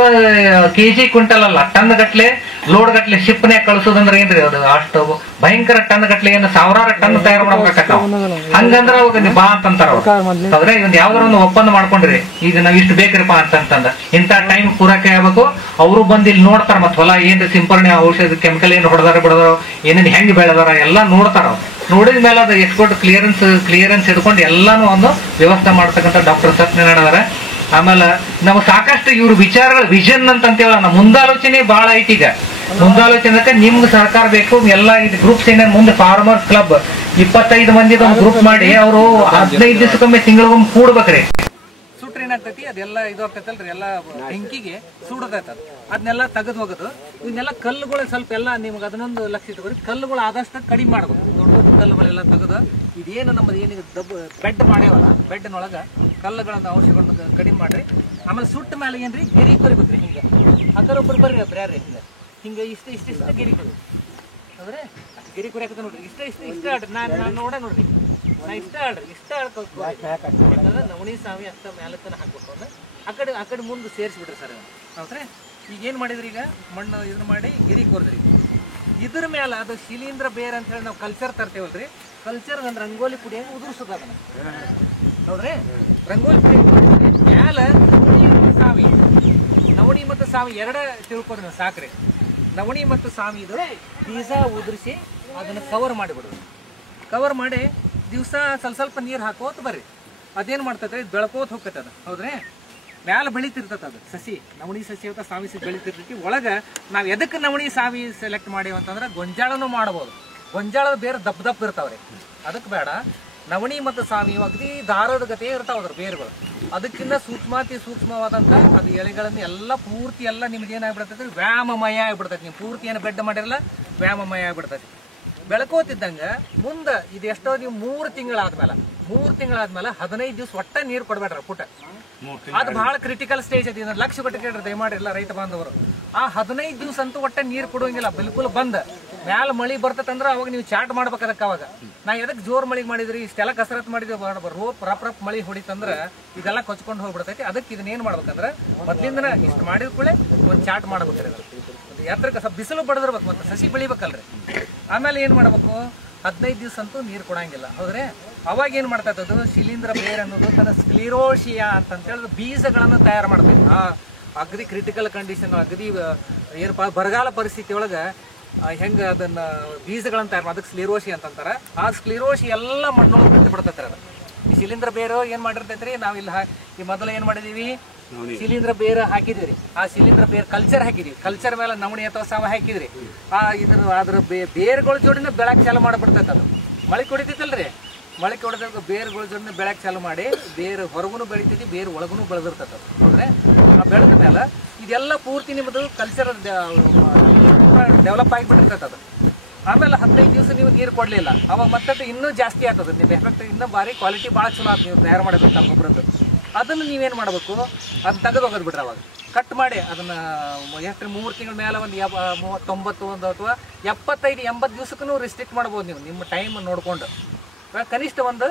ಕೆಜಿ ಕ್ವಿಂಟಲ್ ಅಲ್ಲ, ಟನ್ ಗಟ್ಲೆ ಲೋಡ್ ಗಟ್ಲೆ ಶಿಪ್ನ್ಯಾಗ ಕಳ್ಸೋದಂದ್ರೆ ಏನ್ರಿ ಅದು? ಅಷ್ಟು ಭಯಂಕರ ಟನ್ ಗಟ್ಲೆ ಏನು ಸಾವಿರಾರು ಟನ್ ತಯಾರು ಮಾಡ್ಬೇಕಕ್ಕ. ಹಂಗಂದ್ರ ಅವಾಗ ನೀವು ಬಾ ಅಂತಂತಾರ ಅವ್ರು. ಹೌದ್ರೆ ಇದೊಂದು ಯಾವ್ದಾರ ಒಂದು ಒಪ್ಪಂದ ಮಾಡ್ಕೊಂಡ್ರಿ, ಈಗ ನಾವ್ ಇಷ್ಟು ಬೇಕ್ರಿಪಾ ಅಂತಂದ ಇಂಥ ಟೈಮ್ ಪೂರೈಕೆ ಆಗ್ಬೇಕು. ಅವರು ಬಂದು ಇಲ್ಲಿ ನೋಡ್ತಾರ, ಮತ್ ಹೊಲ ಏನ್ರಿ ಸಿಂಪರಣೆ ಔಷಧ ಕೆಮಿಕಲ್ ಏನ್ ಹೊಡೆದಾರ ಬಿಡದಾರ, ಏನೇನ್ ಹೆಂಗ್ ಬೆಳೆದಾರ ಎಲ್ಲ ನೋಡ್ತಾರ. ನೋಡಿದ ಮೇಲೆ ಅದು ಎಕ್ಸ್ಪೋರ್ಟ್ ಕ್ಲಿಯರೆನ್ಸ್ ಹಿಡ್ಕೊಂಡು ಎಲ್ಲಾನು ಒಂದು ವ್ಯವಸ್ಥೆ ಮಾಡ್ತಕ್ಕಂಥ ಡಾಕ್ಟರ್ ಸತ್ಯನಾರಾಯಣ ಅವರ. ಆಮೇಲೆ ನಾವು ಸಾಕಷ್ಟು ಇವ್ರ ವಿಚಾರಗಳ ವಿಷನ್ ಅಂತೇಳ ನಮ್ಮ ಮುಂದಾಲೋಚನೆ ಬಹಳ ಐತಿ. ಈಗ ಮುಂದಾಲೋಚನೆ ನಿಮ್ಗೆ ಸಹಕಾರ ಬೇಕು. ಎಲ್ಲ ಇದು ಗ್ರೂಪ್ಸ್ ಏನೇನು ಮುಂದೆ ಫಾರ್ಮರ್ಸ್ ಕ್ಲಬ್ 25 ಮಂದಿ ಒಂದು ಗ್ರೂಪ್ ಮಾಡಿ ಅವರು 15 ದಿವಸಕ್ಕೊಮ್ಮೆ ತಿಂಗಳಿಗೊಮ್ಮೆ ಕೂಡ್ಬೇಕ್ರಿ. ಸುಟ್ರಿ ಏನಾಗ್ತೈತಿ ಅದೆಲ್ಲ ಇದು ಆಗ್ತೈತಲ್ರಿ, ಎಲ್ಲ ಬೆಂಕಿಗೆ ಸುಡದೈತ. ಅದನ್ನೆಲ್ಲ ತೆಗೆದು ಹೋಗೋದು. ಇವನ್ನೆಲ್ಲ ಕಲ್ಲುಗಳು ಸ್ವಲ್ಪ ಎಲ್ಲ ನಿಮ್ಗೆ ಅದನ್ನೊಂದು ಲಕ್ಷ ಇಟ್ಕೊರಿ. ಕಲ್ಲುಗಳು ಆದಷ್ಟು ಕಡಿಮೆ ಮಾಡ್ಬೇಕು. ದೊಡ್ಡ ದೊಡ್ಡ ಕಲ್ಲುಗಳೆಲ್ಲ ತೆಗೆದು ಇದೇನು ನಮ್ಮದು ಏನಿಗೆ ಬೆಡ್ ಮಾಡ್ಯಾವಲ್ಲ, ಬೆಡ್ನೊಳಗ ಕಲ್ಲುಗಳನ್ನ ಅಂಶಗಳನ್ನ ಕಡಿಮೆ ಮಾಡ್ರಿ. ಆಮೇಲೆ ಸುಟ್ಟ ಮೇಲೆ ಏನ್ರಿ ಗಿರಿ ಕೊರಿಬೇಕ್ರಿ. ಹಿಂಗೆ ಅದರ ಒಬ್ಬರು ಬರ್ರಿ ಬ್ರ್ಯಾರಿ ಹಿಂಗೆ ಇಷ್ಟ ಗಿರಿ ಕೊರಿ. ಅಂದ್ರೆ ಗಿರಿ ಕೊರಿಯಾಕತ್ತ ನೋಡ್ರಿ. ಇಷ್ಟ ಆಡ್ರಿ. ನಾನು ನೋಡ ನೋಡ್ರಿ, ನಾ ಇಷ್ಟ ನವಣಿ ಸಾವಿ ಅಂತ ಮ್ಯಾಲತನ ಹಾಕ್ಬೇಕು. ಆ ಕಡೆ ಮುಂದೆ ಸೇರಿಸ್ಬಿಡ್ರಿ ಸರ್. ಹೌದ್ರೆ ಈಗ ಏನ್ ಮಾಡಿದ್ರಿ, ಈಗ ಮಣ್ಣು ಇದನ್ನ ಮಾಡಿ ಗಿರಿ ಕೊರ್ದ್ರಿ. ಇದ್ರ ಮ್ಯಾಲ ಅದು ಶಿಲೀಂಧ್ರ ಬೇರ್ ಅಂತ ಹೇಳಿ ನಾವು ಕಲ್ಚರ್ ತರ್ತೇವಲ್ರಿ. ಕಲ್ಚರ್ ಅಂದ್ರೆ ರಂಗೋಲಿ ಪುಡಿ ಹೆಂಗ್ ಉದುರ್ಸೋದ ಅದನ್ನ ನೋಡ್ರಿ. ರಂಗೋಲಿ ಪುಡಿ ಮ್ಯಾಲ ಸಾವಿ ನವಣಿ ಮತ್ತು ಸಾವಿ ಎರಡ ತಿಳ್ಕೊಡ್ರಿ ನೀವು ಸಾಕ್ರಿ. ನವಣಿ ಮತ್ತು ಸಾವಿ ಇದು ಬೀಜ ಉದುರಿಸಿ ಅದನ್ನು ಕವರ್ ಮಾಡಿಬಿಡೋದು. ಕವರ್ ಮಾಡಿ ದಿವಸ ಸ್ವಲ್ಪ ನೀರು ಹಾಕೋತ ಬರ್ರಿ. ಅದೇನು ಮಾಡ್ತೈತೆ ಬೆಳ್ಕೋತ ಹೋಗ್ತೈತೆ ಅದು, ಹೌದ್ರಿ? ಮ್ಯಾಲ ಬೆಳಿತಿರ್ತೈತೆ ಅದು ಸಸಿ, ನವಣಿ ಸಸಿ ಅಂತ ಸಾವಿ ಸಸಿ ಬೆಳಿತಿರ್ತೈತಿ. ಒಳಗೆ ನಾವು ಎದಕ್ಕೆ ನವಣಿ ಸಾವಿ ಸೆಲೆಕ್ಟ್ ಮಾಡೀವಿ ಅಂತಂದ್ರೆ ಗೊಂಜಾಳನೂ ಮಾಡ್ಬೋದು. ಗೊಂಜಾಳದ ಬೇರೆ ದಪ್ಪ ಇರ್ತಾವ್ರಿ, ಅದಕ್ಕೆ ಬೇಡ. ನವಣಿ ಮತ್ತು ಸಾವಿ ಅಗದಿ ದಾರದ ಗತೆ ಇರ್ತಾವ ಅದ್ರ ಬೇರುಗಳು. ಅದಕ್ಕಿಂತ ಸೂಕ್ಷ್ಮವಾದಂಥ ಅದು ಎಲೆಗಳನ್ನು ಎಲ್ಲ ಪೂರ್ತಿ ಎಲ್ಲ ನಿಮ್ಗೆ ಏನಾಗ್ಬಿಡ್ತೈತಿ ವ್ಯಾಮಮಯ ಆಗ್ಬಿಡ್ತೈತಿ. ನೀವು ಪೂರ್ತಿ ಏನು ಬೆಡ್ಡ ಮಾಡಿರಲ್ಲ ವ್ಯಾಮಮಯ ಆಗ್ಬಿಡ್ತೈತಿ. ಬೆಳ್ಕೋತಿದ್ದಂಗೆ ಮುಂದೆ ಇದು ಎಷ್ಟೋ ನೀವು 3 ತಿಂಗಳಾದ್ಮೇಲೆ 15 ದಿವಸ ಒಟ್ಟ ನೀರು ಕೊಡ್ಬೇಡ್ರ ಪುಟ. ಅದು ಬಹಳ ಕ್ರಿಟಿಕಲ್ ಸ್ಟೇಜ್ ಐತಿ. ಇದನ್ನ ಲಕ್ಷ ಕೊಟ್ಟು ಕೇಳ್ರಿ ದಯಮಾಡಿರಲ್ಲ ರೈತ ಬಾಂಧವರು. ಆ 15 ದಿವಸ ಅಂತೂ ಒಟ್ಟ ನೀರು ಕೊಡುವಂಗಿಲ್ಲ. ಬಿಲ್ಕುಲ್ ಬಂದ್ ಮ್ಯಾಲ ಮಳಿ ಬರ್ತೈತಂದ್ರೆ ಅವಾಗ ನೀವು ಚಾಟ್ ಮಾಡ್ಬೇಕು. ಅದಕ್ಕೆ ಅವಾಗ ನಾ ಎದಕ್ಕೆ ಜೋರ್ ಮಳಿಗೆ ಮಾಡಿದ್ರಿ, ಇಷ್ಟೆಲ್ಲ ಕಸರತ್ ಮಾಡಿದ್ವಿ, ರಪ್ ಮಳಿ ಹೊಡಿತಂದ್ರೆ ಇದೆಲ್ಲ ಕೊಚ್ಕೊಂಡು ಹೋಗ್ಬಿಡ್ತೈತಿ. ಅದಕ್ಕೆ ಇದನ್ನೇನು ಮಾಡ್ಬೇಕಂದ್ರೆ ಮೊದ್ಲಿಂದನ ಇಷ್ಟು ಮಾಡಿದ ಕೂಡಲೇ ಒಂದು ಚಾಟ್ ಮಾಡ್ಬೇಕ್ರಿ. ಎತ್ತರಕ್ಕೆ ಸ್ವಲ್ಪ ಬಿಸಿಲು ಬಡದಿರ್ಬೇಕು, ಮತ್ತೆ ಸಸಿ ಬೆಳಿಬೇಕಲ್ರಿ. ಆಮೇಲೆ ಏನು ಮಾಡ್ಬೇಕು, 15 ದಿವಸ ಅಂತೂ ನೀರು ಕೊಡಂಗಿಲ್ಲ, ಹೌದ್ರಿ? ಅವಾಗ ಏನು ಮಾಡ್ತೈತೆ ಅದು ಶಿಲೀಂಧ್ರ ಬೇರ್ ಅನ್ನೋದು ತನ್ನ ಸ್ಕ್ಲಿರೋಶಿಯಾ ಅಂತೇಳಿದ್ರೆ ಬೀಜಗಳನ್ನು ತಯಾರು ಮಾಡ್ತೈತಿ. ಆ ಅಗದಿ ಕ್ರಿಟಿಕಲ್ ಕಂಡೀಷನ್, ಅಗದಿ ಏನಪ್ಪ ಬರಗಾಲ ಪರಿಸ್ಥಿತಿ ಒಳಗೆ ಹೆಂಗೆ ಅದನ್ನ ಬೀಜಗಳನ್ನು ತಯಾರು ಅದಕ್ಕೆ ಸ್ಕ್ಲಿರೋಶಿ ಅಂತಂತಾರೆ. ಆ ಸ್ಕ್ಲಿರೋಶಿ ಎಲ್ಲ ಮಣ್ಣೊಳಗೆ ಬಿಟ್ಟು ಬಿಡ್ತೈತೆ ಅದು. ಈ ಶಿಲೀಂಧ್ರ ಬೇರು ಏನು ಮಾಡಿರ್ತೈತ್ರಿ, ನಾವಿಲ್ಲಿ ಈ ಮೊದಲು ಏನು ಮಾಡಿದೀವಿ, ಶಿಲೀಂಧ್ರ ಬೇರು ಹಾಕಿದ್ವಿ. ಆ ಶಿಲೀಂಧ್ರ ಬೇರು ಕಲ್ಚರ್ ಹಾಕಿದ್ವಿ. ಕಲ್ಚರ್ ಮೇಲೆ ನವಣಿ ಅಥವಾ ಸಾವ ಹಾಕಿದ್ರಿ. ಅದ್ರ ಬೇರುಗಳ ಜೋಡಿನ ಬೆಳಕ್ ಚಾಲು ಮಾಡಿಬಿಡ್ತೈತೆ ಅದು. ಮಳೆ ಕುಡಿತೈತಲ್ರಿ, ಮಳೆ ಹೊಡೆದಾಗ ಬೇರುಗಳ ಜೋಡಿನ ಬೆಳಕ್ ಚಾಲು ಮಾಡಿ ಬೇರು ಹೊರಗೂ ಬೆಳಿತೈತಿ, ಬೇರು ಒಳಗೂ ಬೆಳೆದಿರ್ತೈತೆ ಅದು, ಹೌದ್ರೆ? ಆ ಬೆಳೆದ ಮೇಲೆ ಇದೆಲ್ಲ ಪೂರ್ತಿ ನಿಮ್ಮದು ಕಲ್ಚರ್ ಡೆವಲಪ್ ಆಗಿಬಿಟ್ಟಿರ್ತೈತೆ ಅದು. ಆಮೇಲೆ 15 ದಿವಸ ನೀವು ನೀರು ಕೊಡಲಿಲ್ಲ, ಅವಾಗ ಮತ್ತೆ ಇನ್ನೂ ಜಾಸ್ತಿ ಆಗ್ತದೆ. ನಿಮ್ಮ ಎಫೆಕ್ಟ್ ಇನ್ನೂ ಭಾರಿ ಕ್ವಾಲಿಟಿ ಭಾಳ ಚಲೋ ಆಗ್ತದೆ. ನೀವು ತಯಾರು ಮಾಡಬೇಕು ಗೊಬ್ಬರದ್ದು. ಅದನ್ನು ನೀವೇನು ಮಾಡಬೇಕು, ಅದನ್ನ ತೆಗೆದು ಹೋಗೋದು ಬಿಡ್ರಿ. ಅವಾಗ ಕಟ್ ಮಾಡಿ ಅದನ್ನು ಎಷ್ಟು 3 ತಿಂಗಳ ಮೇಲೆ ಒಂದು 90 ಅಥವಾ 75-80 ದಿವಸಕ್ಕೂ ರಿಸ್ಟ್ರಿಕ್ಟ್ ಮಾಡ್ಬೋದು ನೀವು ನಿಮ್ಮ ಟೈಮ್ ನೋಡಿಕೊಂಡು. ಕನಿಷ್ಠ ಒಂದು